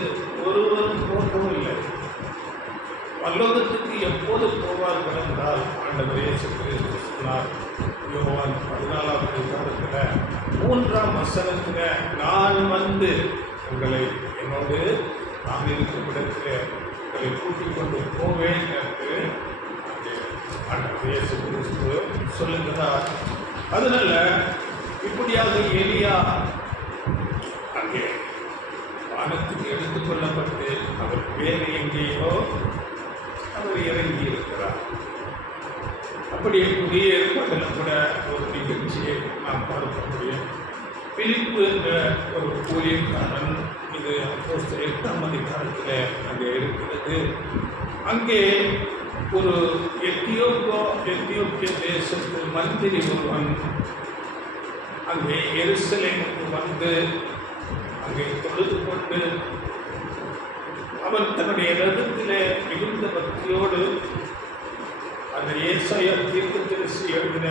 ஒருவரும் போகவும் இல்லை. பரலோகத்துக்கு எப்போது போவார்கள் என்றால் ஆண்டவர் இயேசு கிறிஸ்து சொன்னார், யோவான் 14:3 நான் வந்து உங்களை என்னோடு நான் இருக்கும் இடத்திலே உங்களை கூட்டிக் கொண்டு போவேன் என்று ஆண்டவர் இயேசு கிறிஸ்து சொல்லுகிறார். அதனால இப்படியாக எலியா அங்கே வானத்துக்கு எடுத்துக் கொள்ளப்பட்டு அவர் வேறு எங்கேயோ அவர் இறங்கி இருக்கிறார். அப்படியே புதிய ஏற்பாட்டில் கூட ஒரு நிகழ்ச்சியை நாம் பார்க்க முடியும். பிலிப்பு என்ற ஒரு ஊழியக்காரன், இது 8ஆம் அதிகாரத்தில் அங்கே இருக்கிறது. அங்கே ஒரு எத்தியோப்பிய தேசத்து மந்திரி ஒருவன் அங்கே எருசலேமுக்கு வந்து அங்கே தொழுது கொண்டு அவன் தன்னுடைய ரதத்திலே மிகுந்த பக்தியோடு அந்த ஏசாயா தீர்க்கதரிசி எழுதின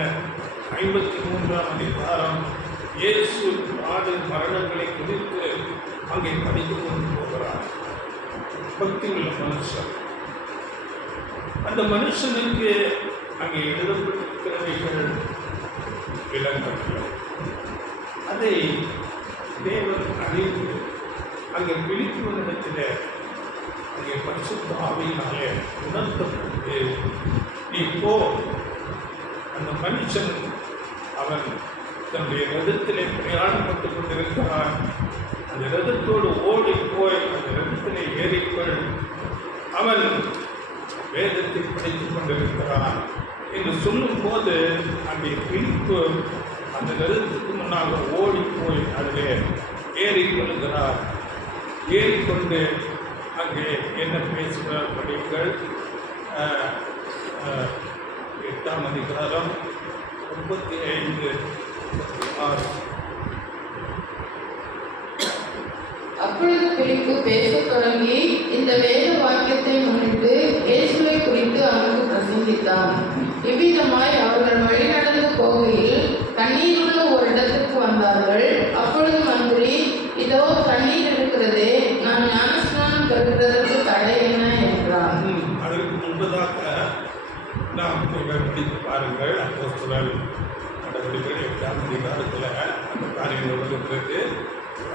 53ஆம் அதிகாரம் இயேசு பாடு மரணங்களை குறித்து அங்கே படித்துக் கொண்டு போகிறார். பக்தி உள்ள மனுஷன். அந்த மனுஷனுக்கு அங்கே எழுதப்பட்டிருக்கிறவைகள் விளங்கவில்லை. அதை தேவன் அறிந்து அங்கே பிலிப்புவினிடத்தில் அங்கே பரிசுத்த ஆவியினாலே உணர்த்தப்பட்டு நீ போ, அந்த மனுஷன் அவன் தன்னுடைய ரதத்திலே பிரயாணப்பட்டு கொண்டிருக்கிறான், அந்த ரதத்தோடு ஓடி போய் அந்த ரதத்திலே ஏறிக்கொள், அவன் வேதத்தை படித்துக் கொண்டிருக்கிறான் என்று சொல்லும் போது அங்கே பிலிப்பு அந்த ரதத்துக்கு முன்னாக ஓடி போய் அதிலே ஏறிக்கொள்கிறார். ஏறிக்கொண்டு அங்கே என்ன பேசுகிறார் படிங்கள். 8ஆம் அதிகாரம் 35, 36. அப்பொழுது பிலிப்பு பேசத் தொடங்கி இந்த வேத வாக்கியத்தை முன்னிட்டு இயேசுவை குறித்து அவனுக்கு பிரசங்கித்தான். இவ்விதமாய் அவர்கள் வழிநடந்து போகையில் தண்ணீருள்ள ஒரு இடத்திற்கு வந்தார்கள். அப்பொழுது மந்திரி, இதோ தண்ணீர் இருக்கிறதே, நான் ஞானஸ்நானம் பெறுகிறதற்கு தடை என்ன என்றான். அதற்கு முன்பதாக நாம் படித்து பாருங்கள். அப்போஸ்தலர் நடவடிக்கைகள் 8ஆம் அதிகாரத்தில் அந்த காரியங்கள் இருக்கிறது.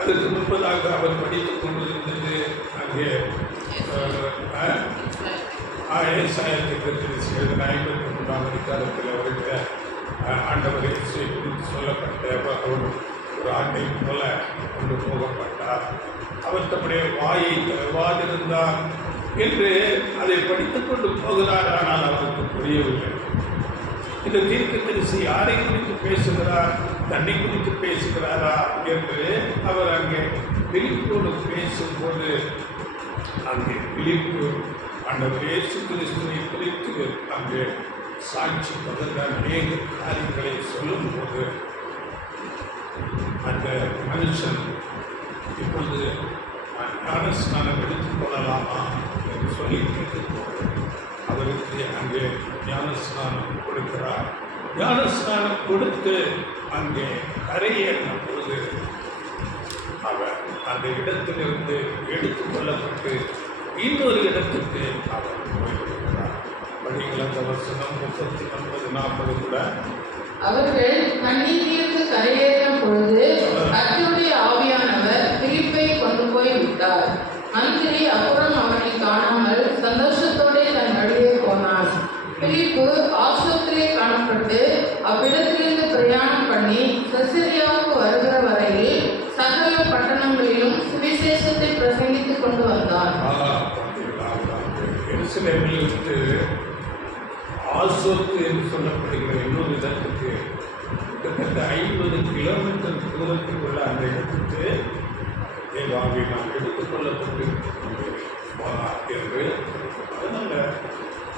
அதுக்கு முன்பதாக அவர் படித்துக் கொண்டிருந்தது அங்கே ஏசாயத்துக்கு 53ஆம் அதிகாரத்தில் அவருக்கு ஆண்டவர் இயேசுவை குறித்து சொல்லப்பட்ட ஒரு ஆட்டை போல கொண்டு போகப்பட்டார். அவர் தம்முடைய வாயை திறவாதிருந்தார் என்று அதை படித்துக் கொண்டு போகிறார். ஆனால் அவருக்கு புரியவில்லை. இந்த தீர்க்கதரிசி யாரை குறித்து பேசுகிறார், தன்னை குறித்து பேசுகிறாரா என்று அவர் அங்கே பிலிப்போடு பேசும்போது அங்கே பிலிப்பு ஆண்டவர் இயேசு கிறிஸ்துவை குறித்து அங்கே சாட்சி பகிர்ந்த அநேக காரியங்களை சொல்லும்போது அந்த மனுஷன் இப்பொழுது ஞானஸ்நானம் எடுத்துக் கொள்ளலாமா என்று சொல்லி கேட்டுக்கொண்டு அவருக்கு அங்கே ஞானஸ்நானம் கொடுக்கிறார். ஞானஸ்நானம் கொடுத்து அங்கே கரையேறின பொழுது அவர் அந்த இடத்திலிருந்து எடுத்துக் கொள்ளப்பட்டு இன்னொரு இடத்துக்கு அவர் போய்விடுகிறார். படிகளந்த வசனம் 39, 40 கூட. அவர்கள் தண்ணீரிலிருந்து கரையேறின பொழுது கர்த்தருடைய ஆவியானவர் பிலிப்பை கொண்டு போய் விட்டார். மந்திரி அப்புறம் அவனை காணாமல் சந்தோஷத்தோடு தன் வழியே போனான். பிலிப்பு ஆசோத்திலே காணப்பட்டு அவ்விடத்திலிருந்து பிரயாணம் பண்ணி செசரியாவுக்கு வருகிற வரையில் சகல பட்டணங்களிலும் சுவிசேஷத்தை பிரசங்கித்துக் கொண்டு வந்தான். எருசலேமிலிருந்து ஆசோத்து என்று சொல்லப்படுகிற இன்னொரு இடத்துக்கு கிட்டத்தட்ட 50 கிலோமீட்டர் தூரத்தில் உள்ள அந்த இடத்துக்கு தேவாவை நாம் எடுத்துக்கொள்ளப்பட்டு போனார் என்று. அதனால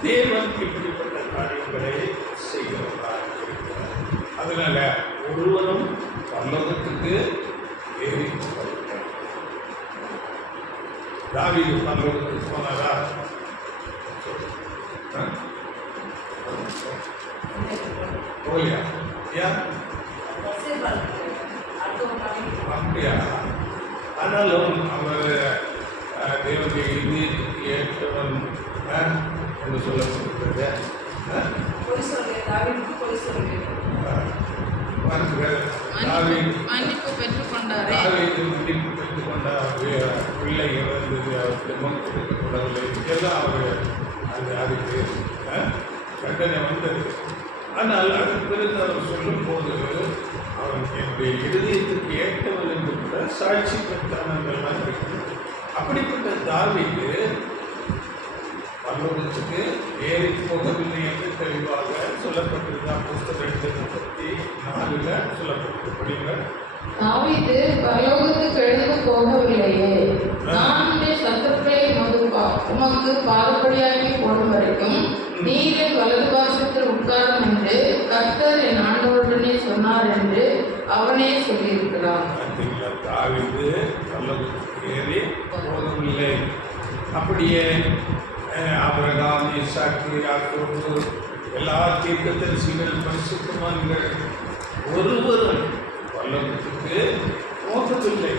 தேவன் இப்படிப்பட்ட காரியங்களை செய்கிறவராக இருக்கிறார். அதனால ஒருவரும் பரலோகத்துக்கு ஏறி போகிறார். தாவீது பரலோகத்துக்கு போனாரா? போலியா? ஏன் அப்படியா? ஆனாலும் அவர் தேவனுடைய இதயத்துக்கு ஏற்றவன் என்று சொல்லப்படுகிறது. மன்னிப்பு பெற்றுக்கொண்டாரே, மன்னிப்பு பெற்றுக்கொண்ட பிள்ளை இறந்தது, அவருக்கு முன் கொடுக்கப்படவில்லை, இதெல்லாம் அவர் அதுக்கு கண்டனை வந்தது. ஆனால் அதன் பிறகு அவர் சொல்லும்போது அவன் என்னுடைய இருதயத்துக்கு ஏற்றவன் என்று கூட சாட்சி பெற்றானங்கள்லாம் இருக்கிறது. அப்படிப்பட்ட தாவீது பரலோகத்துக்கு ஏறி போகவில்லை என்று தெளிவாக சொல்லப்பட்டிருந்த புஸ்தகம் 2:34 சொல்லப்பட்டிருப்பீங்க. தாவீது பரலோகத்துக்கு எழுந்து போகவில்லையே, நான் உம்முடைய சத்துருக்களை உமக்கு பாதப்படியாக்கி போடும் வரைக்கும் நீர் என் வலது பாசத்தில் உட்காரும் என்று கர்த்தர் என் ஆண்டவருடனே சொன்னார் என்று அவனே சொல்லியிருக்கிறான். தாவீது பரலோகத்துக்கு ஏறி போகவில்லை. அப்படியே ஆபிரகாம், ஈசாக்கு, யாக்கோபு எல்லா தீர்க்கதரிசிகள், பரிசுத்தவான்கள் ஒருவரும் பரலோகத்துக்கு போகவில்லை.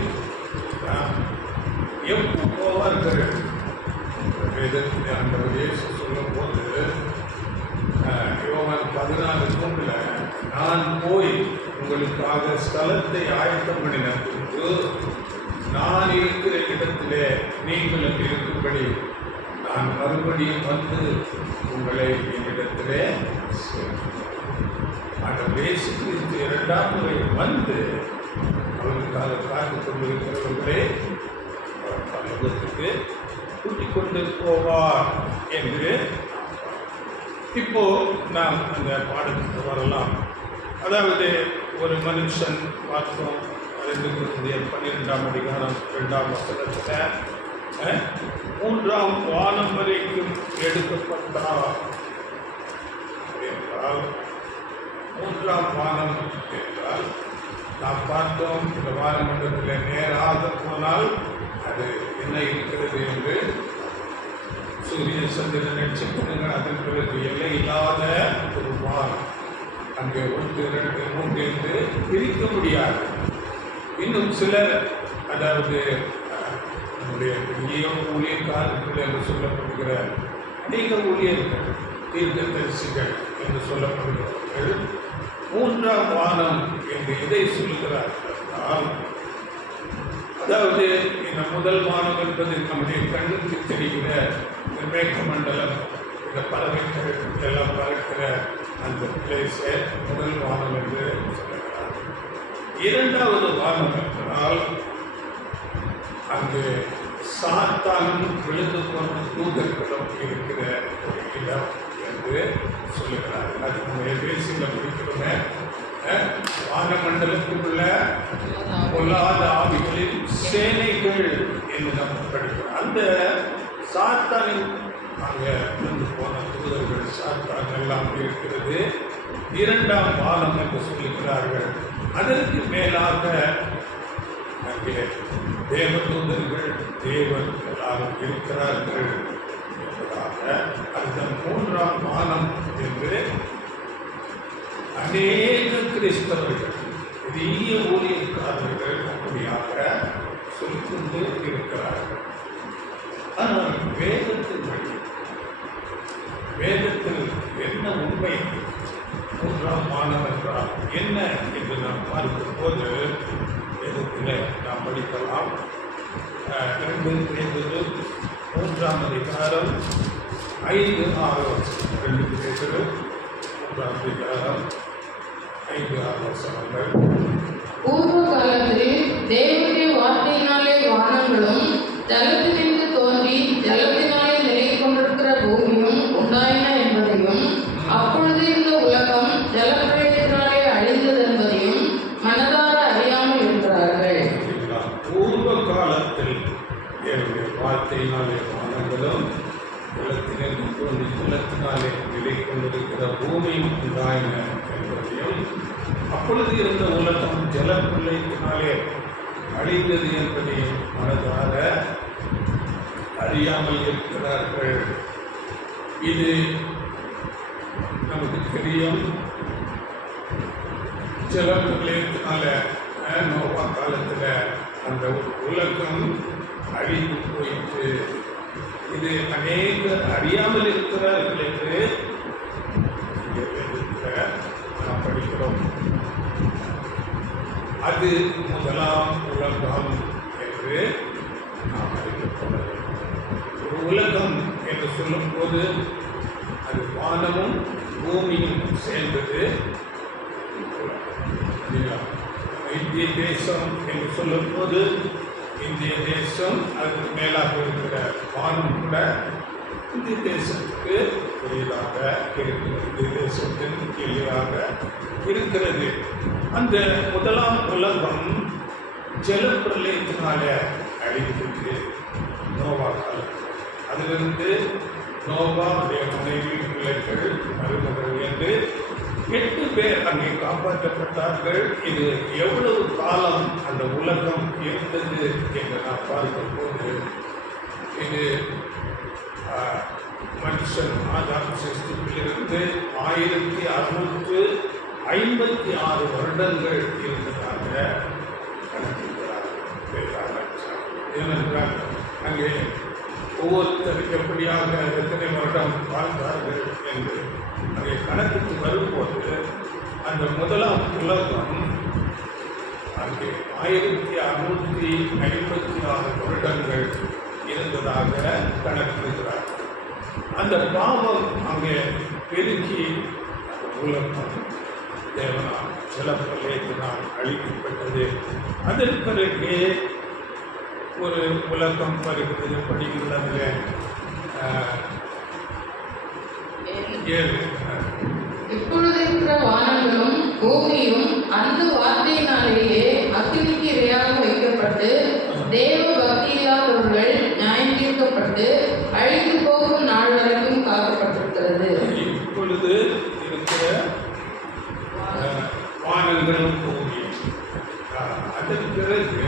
எப்போ போவார்கள்? வேதத்தில் ஆண்டவர் இயேசு சொல்லும்போது யோவான் 14:3 நான் போய் உங்களுக்காக ஸ்தலத்தை ஆயத்தம் பண்ணின பின்பு நான் இருக்கிற இடத்திலே நீங்கள் இருக்கும்படி நான் மறுபடியும் வந்து உங்களை என்னிடத்திலே ஆண்டவர் இயேசு கிறிஸ்து 2ஆம் முறை வந்து அவர்களுக்காக காத்துக் கொண்டிருக்கிறவர்களே பரலோகத்துக்கு கூட்டிக் கொண்டு போவார் என்று. இப்போ நாம் அந்த பாடத்துக்கு வரலாம். அதாவது ஒரு மனுஷன் பார்த்தோம் 2 கொரிந்தியர் 12ஆம் அதிகாரம் 2ஆம் வசனத்தில் 3ஆம் வானம் வரைக்கும் எடுக்கப்பட்டார். என்றால் மூன்றாம் வானம் என்றால் நாம் பார்த்தோம். இந்த வானமண்டலத்தில் நேராக போனால் அது என்ன இருக்கிறது என்று சூரிய சந்திர நட்சத்திரங்கள் அதன் பிறகு எல்லை இல்லாத ஒரு வானம். அங்கே 1, 2, 3 என்று பிரிக்க முடியாது. இன்னும் சிலர், அதாவது நம்முடைய பெரிய ஊழியக்காரர்கள் என்று சொல்லப்படுகிற அநேக ஊழியர்கள், தீர்க்கதரிசிகள் என்று சொல்லப்படுகிறவர்கள் மூன்றாம் வானம் என்று இதை சொல்லுகிறார்கள். அதாவது இந்த முதல் வானம் என்பது நம்முடைய கண்ணுக்கு தெரிகிற இந்த மேக மண்டலம், இந்த பறவைகள் எல்லாம் பறக்கிற அந்த பிளேஸை முதல் வானம் என்று சொல்லுகிறார். இரண்டாவது வானம் என்றால் அங்கு சாத்தானும் விழுந்து போன தூதர்களும் இருக்கிற ஒரு இடம் என்று சொல்லுகிறார். அது நம்ம பேசியில் படிக்கிறோமே, வானமண்டலத்துக்குள்ள பொல்லாத ஆவிகளின் சேனைகள் என்று நம்ம படிக்கிறோம். அந்த சாத்தானின் அங்கே விழுந்து போன தூதர்கள் சாத்தான் எல்லாம் இருக்கிறது இரண்டாம் வானம் என்று சொல்லுகிறார்கள். அதற்கு மேலாக அங்கே தேவதூதர்கள் தேவன் எல்லாரும் இருக்கிறார்கள் என்பதாக அந்த மூன்றாம் வானம் என்று அநேக கிறிஸ்தவர்கள், பெரிய ஊழியக்காரர்கள் அப்படியாக சொல்லிக்கொண்டு இருக்கிறார்கள். ஆனால் வேதத்தில் என்ன உண்மை, மூன்றாம் வானம் என்றால் என்ன என்று நாம் பார்க்கும் போது வேதத்தில் நாம் படிக்கலாம். 2 பேதுரு 3ஆம் அதிகாரம் 5, 6 வசனம். 2 பேதுரு 3ஆம் அதிகாரம் 5, 6 வசனங்கள். பூர்வ காலத்தில் தேவனுடைய வார்த்தையினாலே வானங்களும் ஜலத்திலிருந்து தோன்றி ஜலத்தினாலே நிலை கொண்டிருக்கிற பூமியும் உண்டாயின என்பதையும், அப்பொழுது இந்த உலகம் ஜலப்பிரளயத்தினாலே அழிந்தது என்பதையும் மனதார அறியாமல் இருக்கிறார்கள். பூர்வ காலத்தில் என்னுடைய வார்த்தையினாலே வானங்களும் ஜலத்திலிருந்து தோன்றி ஜலத்தினாலே நிலை கொண்டிருக்கிற பூமியும் உண்டாயின என்பதையும், அப்பொழுது இருந்த உலகம் ஜலப்பிரளயத்தினாலே அழிந்தது என்பதையும் மனதார அறியாமல் இருக்கிறார்கள். இது நமக்கு தெரியும். ஜலப்பிரளயத்தினால நோவா காலத்தில் அந்த உலகம் அழிந்து போயிட்டு, இது அநேகர் அறியாமல் இருக்கிறார்கள் என்று நாம் படிக்கிறோம். அது முதலாம் உலகம் என்று நாம் அறிவிக்கப்பட ஒரு உலகம் என்று சொல்லும் போது அது வானமும் பூமியும் சேர்ந்தது. இந்திய தேசம் என்று சொல்லும் போது இந்திய தேசம் அதுக்கு மேலாக இருக்கிற வானம் கூட இந்திய தேசத்துக்கு பெரியதாக இருக்கிறது, இந்திய தேசத்தின் கீழாக இருக்கிறது. அந்த முதலாம் உலகம் ஜலப்பிரளயத்தினால அழிந்தது நோவா காலம். அதிலிருந்து நோவாவுடைய மனைவி, பிள்ளைகள், மருமகள் என்று 8 பேர் அங்கே காப்பாற்றப்பட்டார்கள். இது எவ்வளவு காலம் அந்த உலகம் இருந்தது என்று நாம் பார்க்கும்போது, இது மனுஷன் ஆதாம் சிருஷ்டிப்பிலிருந்து 1656 வருடங்கள் இருந்ததாக கணக்கிடுகிறார்கள். ஏனென்றால் அங்கே ஒவ்வொருத்தருக்கு எப்படியாக எத்தனை வருடம் வாழ்ந்தார்கள் என்று அங்கே கணக்கிட்டு வரும்போது அந்த முதலாம் உலகம் அங்கே 1656 வருடங்கள் இருந்ததாக கணக்கிடுகிறார். அந்த பாவம் அங்கே பெருக்கி அந்த உலகம் தேவனால் ஜலப்பிரளயத்தினால் அழிக்கப்பட்டது. அதன் பிறகு ஒரு உலகம் வருகிறது. படிக்கிறதுல 7. இப்பொழுது இருக்கிற வானங்களும் பூமியும் அந்த வார்த்தையினாலேயே அக்கினிக்கு இரையாக வைக்கப்பட்டு தேவ பக்தியில்லாதவர்கள் நியாயம் தீர்க்கப்பட்டு அழிந்து போகும் நாள் வரைக்கும் காக்கப்பட்டிருக்கிறது. இப்பொழுது இருக்கிற அதன் பிறகு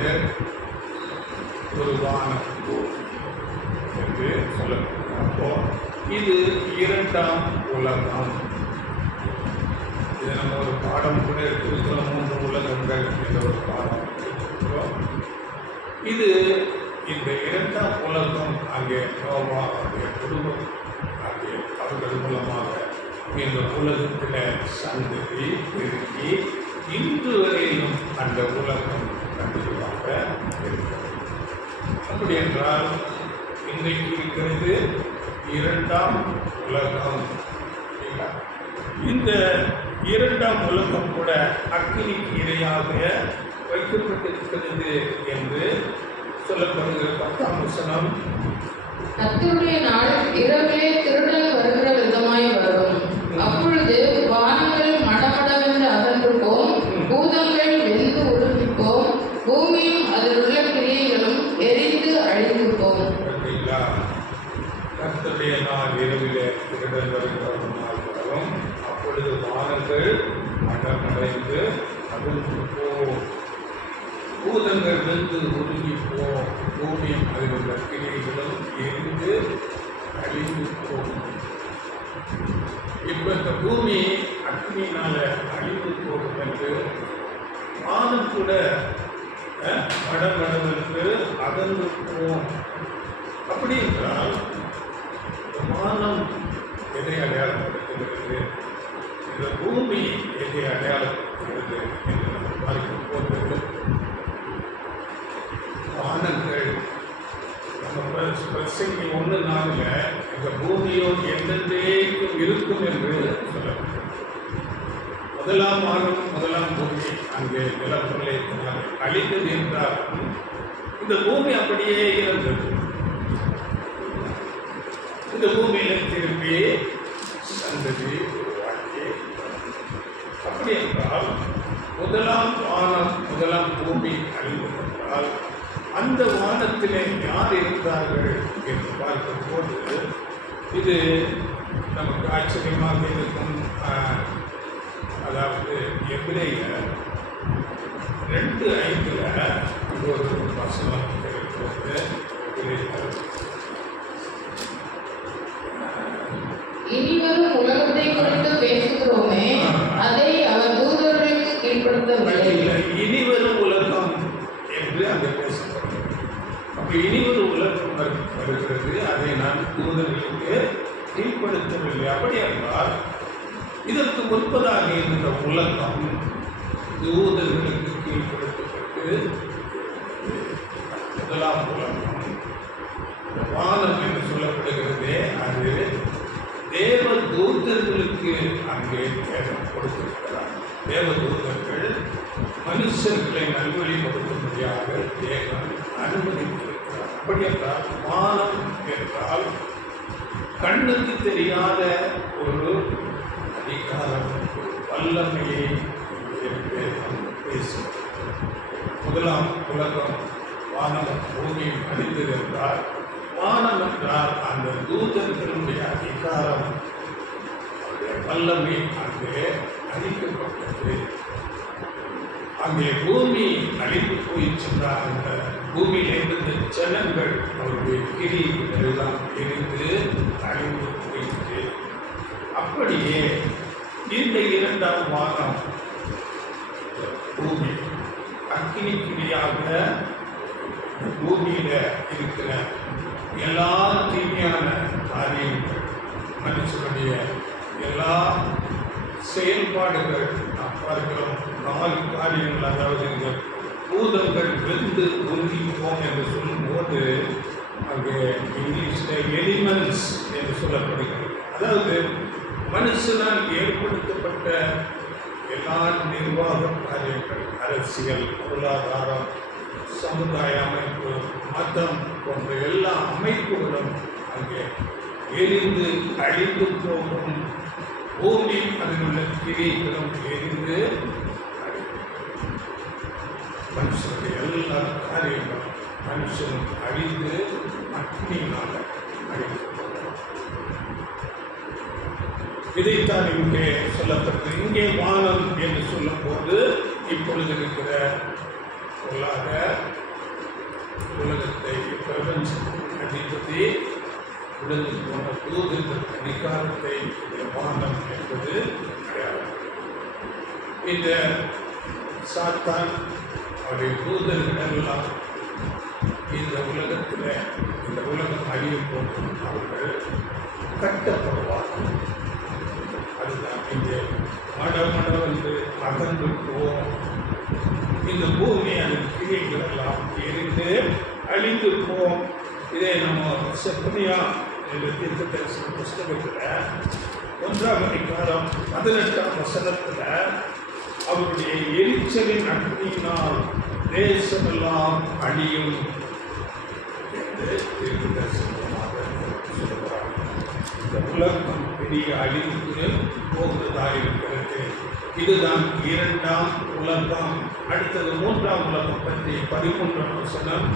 ஒரு வானம் என்று சொல்லப்படுகிறது. அப்போ இது இரண்டாம் உலகம். இதை நம்ம ஒரு பாடம் கூட எடுத்துக்கிறோம். 3 உலகங்கள் என்ற ஒரு பாடம் எடுத்துக்கிறோம். இது இந்த இரண்டாம் உலகம் அங்கே நோவா அவருடைய குடும்பம் அங்கே அவர்கள் மூலமாக இந்த உலகத்தில் சந்ததி பெருக்கி இன்று வரையிலும் அந்த உலகம் கண்டிப்பாக இருக்கிறது. அப்படி என்றால் இன்றைக்கு இருக்கிறது இரண்டாம் உலகம். இந்த இரண்டாம் உலகம் கூட அக்கினிக்கு இரையாக வைக்கப்பட்டிருக்கிறது என்று சொல்லப்படுகிற 10ஆம் வசனம். கர்த்தருடைய நாள் இரவிலே திருடன் வருகிற விதமாய் வரும். அப்பொழுது வானங்கள் மடமடவென்று அகன்று போம், பூதங்கள் வெந்து உருகிப்போம், பூமியும் அதில் உள்ள கிரியைகளும் எரிந்து அழிந்து போம். கர்த்தருடைய நாள் இரவிலே திருடன் வருகிற நாள் வரும். அப்பொழுது வானங்கள் மடமடைந்து அகன்று போம், பூதங்கள் வெந்து உருகிப்போம், பூமியும் அதில் உள்ள கிரியைகளும் எரிந்து அழிந்து போகும். இப்போ இந்த பூமி அக்னியினால அழிந்து போகும் என்று வானம் கூட மடமடவென்று அகன்று போம். அப்படி என்றால் வானம் எதை அடையாளப்படுத்துகிறது, இந்த பூமி எதை அடையாளப்படுத்துகிறது என்று நம்ம பார்க்கும் போது வானங்கள் நம்ம பிரசங்கி 1:4 இந்த பூமியோ என்றென்றைக்கும் இருக்கும் என்று சொல்லப்பட்டது. முதலாம் வானம் முதலாம் பூமி அங்கே நிலப்பிரளயத்தினால் அழிந்தது என்றாலும் இந்த பூமி அப்படியே இருந்தது. இந்த பூமியில் திருப்பி சந்ததி உருவாக்கி, அப்படி என்றால் முதலாம் வானம் முதலாம் பூமி அழிந்ததென்றால் அந்த வானத்திலே யார் இருந்தார்கள் என்று பார்க்கும்போது இது நமக்கு ஆச்சரியமாக இருக்கும். அதாவது எபிரேயர் 2:5 ஒரு வசனம் இருக்கிறது. எபிரேயர் இனிவரும் உலகத்தை குறித்து பேசுகிறோமே, அதை அவர் தூதர்களுக்கு கீழ்ப்படுத்தவில்லை. இனிவரும் உலகம் என்று அங்கே பேசப்படுகிறது. அப்போ இனிவரு உலகம் வருகிறது, அதை நான் தூதர்களுக்கு கீழ்ப்படுத்தவில்லை. அப்படி என்றால் இதற்கு முற்பதாக இருந்த உலகம் தூதர்களுக்கு கீழ்ப்படுத்தப்பட்டு முதலாம் உலகம் வானம் என்று சொல்லப்படுகிறதே அது தேவ தூதர்களுக்கு அங்கே கொடுத்திருக்கிறார். தேவ தூதர்கள் மனுஷர்களை நல்வழிப்படுத்தும்படியாக தேவன் அனுமதித்திருக்கிறார். அப்படி என்றால் வானம் என்றால் கண்ணுக்கு தெரியாத ஒரு அதிகாரம், வல்லமையை பேசும். முதலாம் உலகம் வானம் பூமியும் அழிந்தது என்றால் வானம் என்றால் அந்த தூதர்களுடைய அதிகாரம், வல்லமை அங்கே அழிக்கப்பட்டது. அங்கே பூமி அழிந்து போயிடுச்சுன்றால் அந்த பூமியில் இருந்த ஜனங்கள் அவருடைய கிரிகள் எல்லாம் எரிந்து அழிந்து போயிற்று. அப்படியே இந்த இரண்டாம் வானம் பூமி அக்கினிக்கிரியாக பூமியில இருக்கிற எல்லா தீமையான காரியங்கள், மனுஷனுடைய எல்லா செயல்பாடுகள் நாம் பார்க்கிறோம். 4 காரியங்கள், அதாவது இந்த பூதங்கள் வெந்து உருகிப்போம் என்று சொல்லும்போது அங்கே இங்கிலீஷில் எலிமெண்ட்ஸ் என்று சொல்லப்படுகிறது. அதாவது மனுஷனால் ஏற்படுத்தப்பட்ட எல்லா நிர்வாக காரியங்கள், அரசியல், பொருளாதாரம், சமுதாய அமைப்பு, மதம் போன்ற எல்லா அமைப்புகளும் அங்கே எரிந்து அழிந்து போகும். பூமி அதில் உள்ள கிரியைகளும் எரிந்து மனுஷனுடைய எல்லா காரியங்களும் மனுஷனும் அழிந்து அக்னியினால் அழிந்து போகிறார். இதைத்தான் இங்கே சொல்லப்பட்டு, இங்கே வானம் என்று சொல்லும் போது இப்பொழுது இருக்கிற பொருளாக உலகத்தை பிரபஞ்சத்தின் அதிபதி விழுந்து போன தூதர்கள் அதிகாரத்தை வானம் என்பது அடையாளம். இந்த சாத்தான் அவருடைய தூதர்கள் எல்லாம் இந்த உலகத்தில் இந்த உலகம் அழிய போகும் அவர்கள் கட்டப்படுவார்கள். அதுதான் இந்த மடம் என்று அகன்று போவோம். இந்த பூமி அதன் கிளைகள் எல்லாம் எரிந்து அழிந்து போவோம். இதை நம்ம செப்பனியா என்ற தீர்க்க தரிசன புஸ்தகத்தில் 1ஆம் அதிகாரம் 18ஆம் வசனத்தில் அவருடைய எரிச்சலின் அக்னியினால் தேசமெல்லாம் அழியும் என்று தீர்க்க தரிசனமாக சொல்கிறார். இந்த உலகம் பெரிய அழிவுக்கு போகிறதாக இருக்கிறது. இதுதான் 2ஆம் உலகம். அடுத்தது 3ஆம் உலகம் பற்றி 13ஆம் வசனம்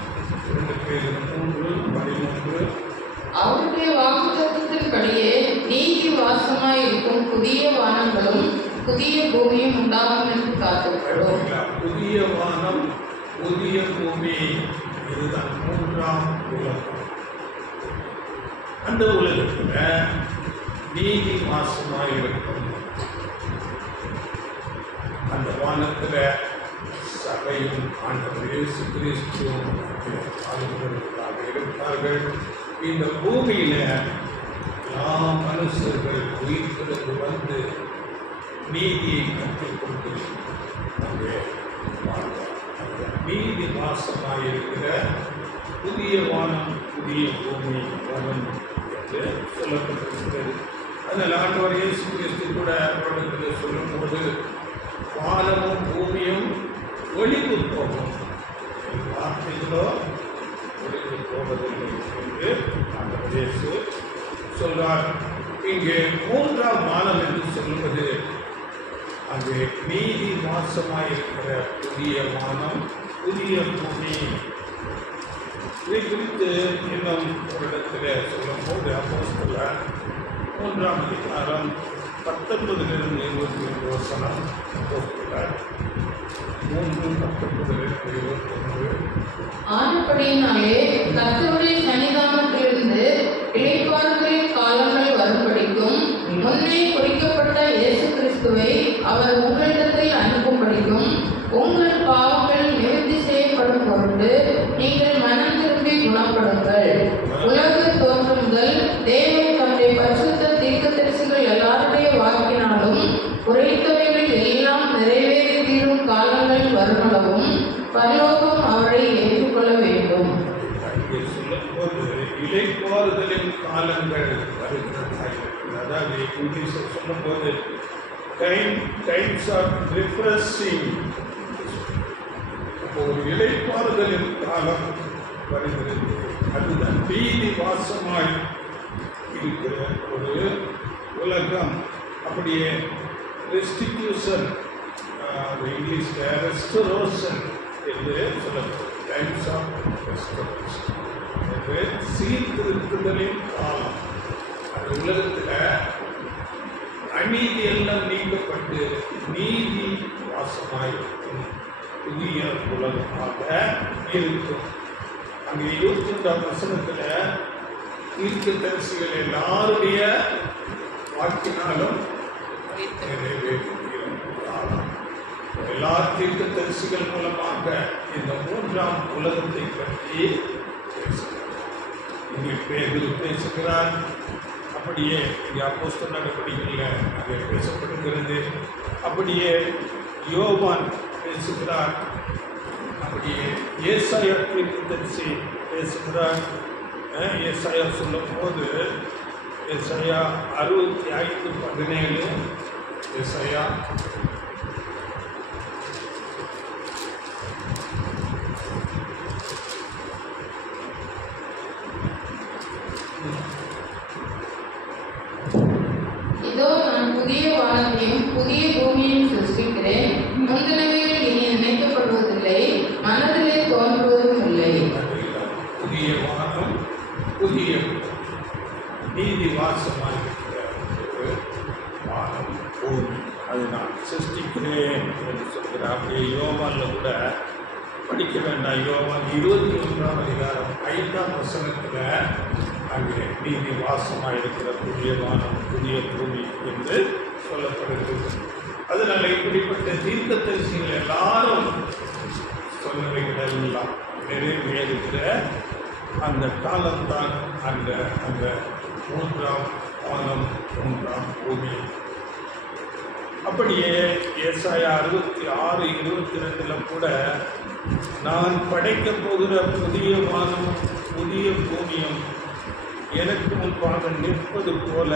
2 பேதுரு 3:13. அவருடைய வாக்குத்தத்தத்தின்படியே நீதி வாசமாயிருக்கும் புதிய வானங்களும் புதிய பூமியும் உண்டாகும் என்று காத்துக்கொள்ளும். புதிய வானம் புதிய பூமி, இதுதான் 3ஆம் உலகம். அந்த உலகத்தில் நீதி வாசமாயிருக்கும். அந்த வானத்தில் சபையும் ஆண்டவர் இயேசு கிறிஸ்துவும் ஆளுநர்களாக இருப்பார்கள். இந்த பூமியில் எல்லா மனுஷர்கள் உயிர்ப்பிற்கு வந்து நீதியை கற்றுக்கொண்டு அங்கே நீதி வாசமாயிருக்கிற புதிய வானம் புதிய பூமி வரும் என்று சொல்லப்பட்டிருக்கிறது. அதனால் ஆண்டவர் இயேசு கிறிஸ்து கூட அவர்களுக்கு சொல்லும்போது வானமும் பூமியும் ஒளிந்து போகும், வார்த்தைகளோ ஒளிந்து போவதில்லை என்று ஆண்டவர் இயேசு சொல்றார். இங்கே 3ஆம் வானம் என்று சொல்லுவது அங்கே நீதி வாசமாயிருக்கிற புதிய வானம் புதிய பூமி. இதை குறித்து இன்னும் ஒரு இடத்துல சொல்லும்போது அப்போஸ்தலர் 3ஆம் அதிகாரம் 19 வசனம் அப்போஸ்தலர் 3:19-21. ஆனபடியினாலே கர்த்தருடைய சன்னிதானத்திலிருந்து இளைப்பாறுதலின் காலங்கள் வரும்படிக்கும் முன்னே குறிக்கப்பட்ட இயேசு கிறிஸ்துவை அவர் உங்களிடத்தில் அனுப்பும்படிக்கும் உங்கள் பாவங்கள் நிவர்த்தி செய்யப்படும் பொருட்டு நீங்கள் மனம் திரும்பி குணப்படுங்கள். உலக தோற்றம் முதல் தேவன் தம்முடைய பரிசுத்த தீர்க்கதரிசிகள் எல்லாருடைய வாக்கினாலும் உரைத்தவைகள் எல்லாம் நிறைவேறி தீரும் காலங்கள் வருமளவும் பரலோகம் அவரை ஏற்றுக்கொள்ள வேண்டும். சொல்லும்போது இளைப்பாறுதலின் காலங்கள் வருகிறதாய், அதாவது இங்கிலீஷில் சொல்லும்போது டைம்ஸ் ஆஃப் ரிஃப்ரெஷிங். ஒரு இளைப்பாறுதலின் காலம் வருகிறது. அதுதான் நீதி வாசமாய் இருக்கிற ஒரு உலகம். அப்படியே ரெஸ்டிடியூஷன், இங்கிலீஷில் ரெஸ்டோரேஷன் என்று சொல்லப்படும். டைம்ஸ் ஆஃப் ரெஸ்டோரேஷன் என்று சீர்திருத்துதலின் காலம். அந்த உலகத்தில் அநீதி எல்லாம் நீக்கப்பட்டு நீதி வாசமாயிருக்கும் புதிய உலகமாக இருக்கும். அங்கே 21ஆம் வசனத்தில் தீர்க்கதரிசிகள் எல்லாருடைய வாக்கினாலும் நிறைவேறும் காலம். எல்லா தீர்க்கதரிசிகள் மூலமாக இந்த 3ஆம் உலகத்தை பற்றி பேசுகிறார். இங்கே பேதுரு பேசுகிறார். அப்படியே இங்கே அப்போஸ்தலர் நடவடிக்கையில் அங்கே பேசப்படுகிறது. அப்படியே யோவான் பேசுகிறார். அப்படியே ஏசாயா தீர்க்கதரிசி பேசுகிறார். ஏசாயா சொல்லும்போது ஏசாயா 65:17 ஏசாயா இதோ நான் புதிய வானத்தையும் புதிய பூமியையும் சிருஷ்டிக்கிறேன், முந்தினவைகள் இனி நினைக்கப்படுவதில்லை, மனதிலே தோன்றுவதும் இல்லை. புதிய வானம் புதிய நீதி வாசமாயிருக்கிற ஒரு வானம் பூமி அதை நான் சிருஷ்டிக்கிறேன் என்று சொல்கிறார். அப்படியே யோவானில் கூட படிக்க வேண்டாம். யோவான் 21ஆம் அதிகாரம் 5ஆம் வசனத்தில் அங்கே நீதி வாசமாக இருக்கிற புதிய வானம் புதிய பூமி என்று சொல்லப்படுகிறது. அதனால இப்படிப்பட்ட தீர்க்கதரிசிகள் எல்லாரும் சொன்னவைகள் எல்லாம் நிறைவேறுகிற அந்த காலம்தான் அந்த அந்த 3ஆம் வானம் 3ஆம் பூமி. அப்படியே ஏசாயா 66:22 கூட நான் படைக்கப் போகிற புதிய வானமும் புதிய பூமியும் எனக்கு முன்பாக நிற்பது போல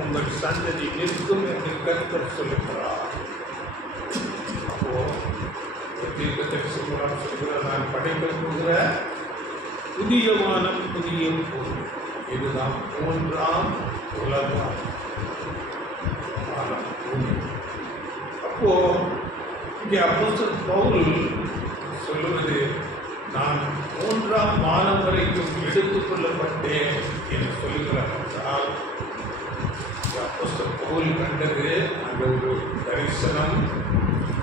உங்கள் சந்ததி நிற்கும் என்று கர்த்தர் சொல்லுகிறார். அப்போ தீர்க்கதரிசி மூலம் சொல்கிறார், நான் படைக்கப் போகிற புதிய வானம் புதிய பூமி, இதுதான் 3ஆம் உலகம் வானம் பூமி. அப்போ இங்கே அப்போஸ்தலன் பவுல் சொல்லுவது, நான் 3ஆம் வானம் வரைக்கும் எடுத்துக் கொள்ளப்பட்டேன் என்று சொல்லுகிறார் என்றால், அப்போஸ்தலன் பவுல் கண்டது அந்த ஒரு தரிசனம்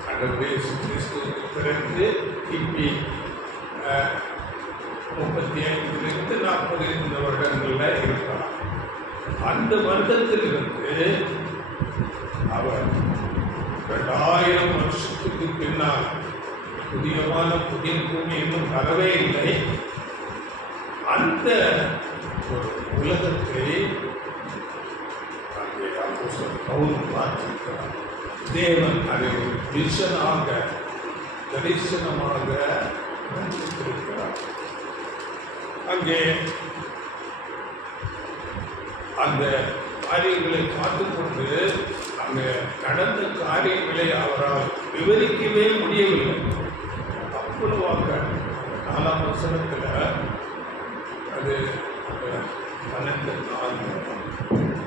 ஆண்டவர் இயேசு கிறிஸ்துவுக்கு பிறகு கிபி 35 40 இந்த வருடங்களில் இருக்கிறார். அந்த வருடத்திலிருந்து அவர் 2000 வருஷத்துக்கு பின்னால் புதியமான புதிய பூமி இன்னும் வரவே இல்லை. அந்த ஒரு உலகத்தை அங்கே அப்போஸ்தலன் பவுல் பார்த்திருக்கிறார். தேவன் அதை ஒரு விஷனாக தரிசனமாக இருக்கிறார். அங்கே அந்த காரியங்களை பார்த்துக்கொண்டு அங்கே நடந்த காரியங்களை அவரால் விவரிக்கவே முடியவில்லை. அவ்வளவாக 4ஆம் வசனத்தில் அது 12:4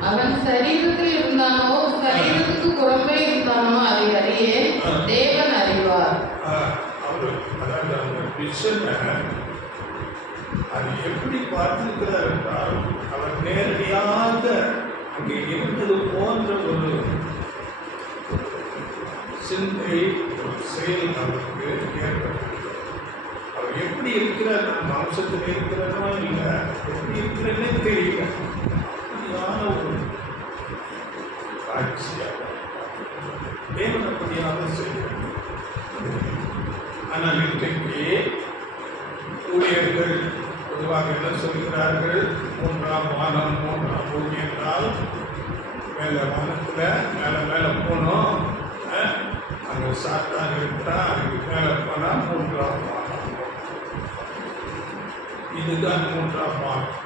அவன் சரீரத்தில் இருந்தானோ சரீரத்துக்கு புறம்பே இருந்தானோ அதை அறிய தேவன் அறிவார். அவர் அதாவது அந்த விஷனை அது எப்படி பார்த்திருக்கிறார் என்றால், அவர் நேரடியாக அங்கே இருந்தது போன்ற ஒரு சிந்தை ஒரு செயல் அவருக்கு ஏற்பட்டது. அவர் எப்படி இருக்கிறார், நம்ம வம்சத்தில் இருக்கிறனோ இல்லை, எப்படி இருக்கிறன்னே தெரியல. அப்படியான ஒரு காட்சியாக தேவன் அப்படியாக செய்கிறார். ஆனால் இன்றைக்கு ஊழியர்கள் பொதுவாக என்ன சொல்கிறார்கள், 3ஆம் வானம் 3ஆம் பூமி என்றால் மேலே வானத்தில் மேலே போனோம், அங்கே சாத்தான் இருக்கிறான், அதுக்கு மேலே போனால் 3ஆம் வானம். இதுதான் 3ஆம் வானம்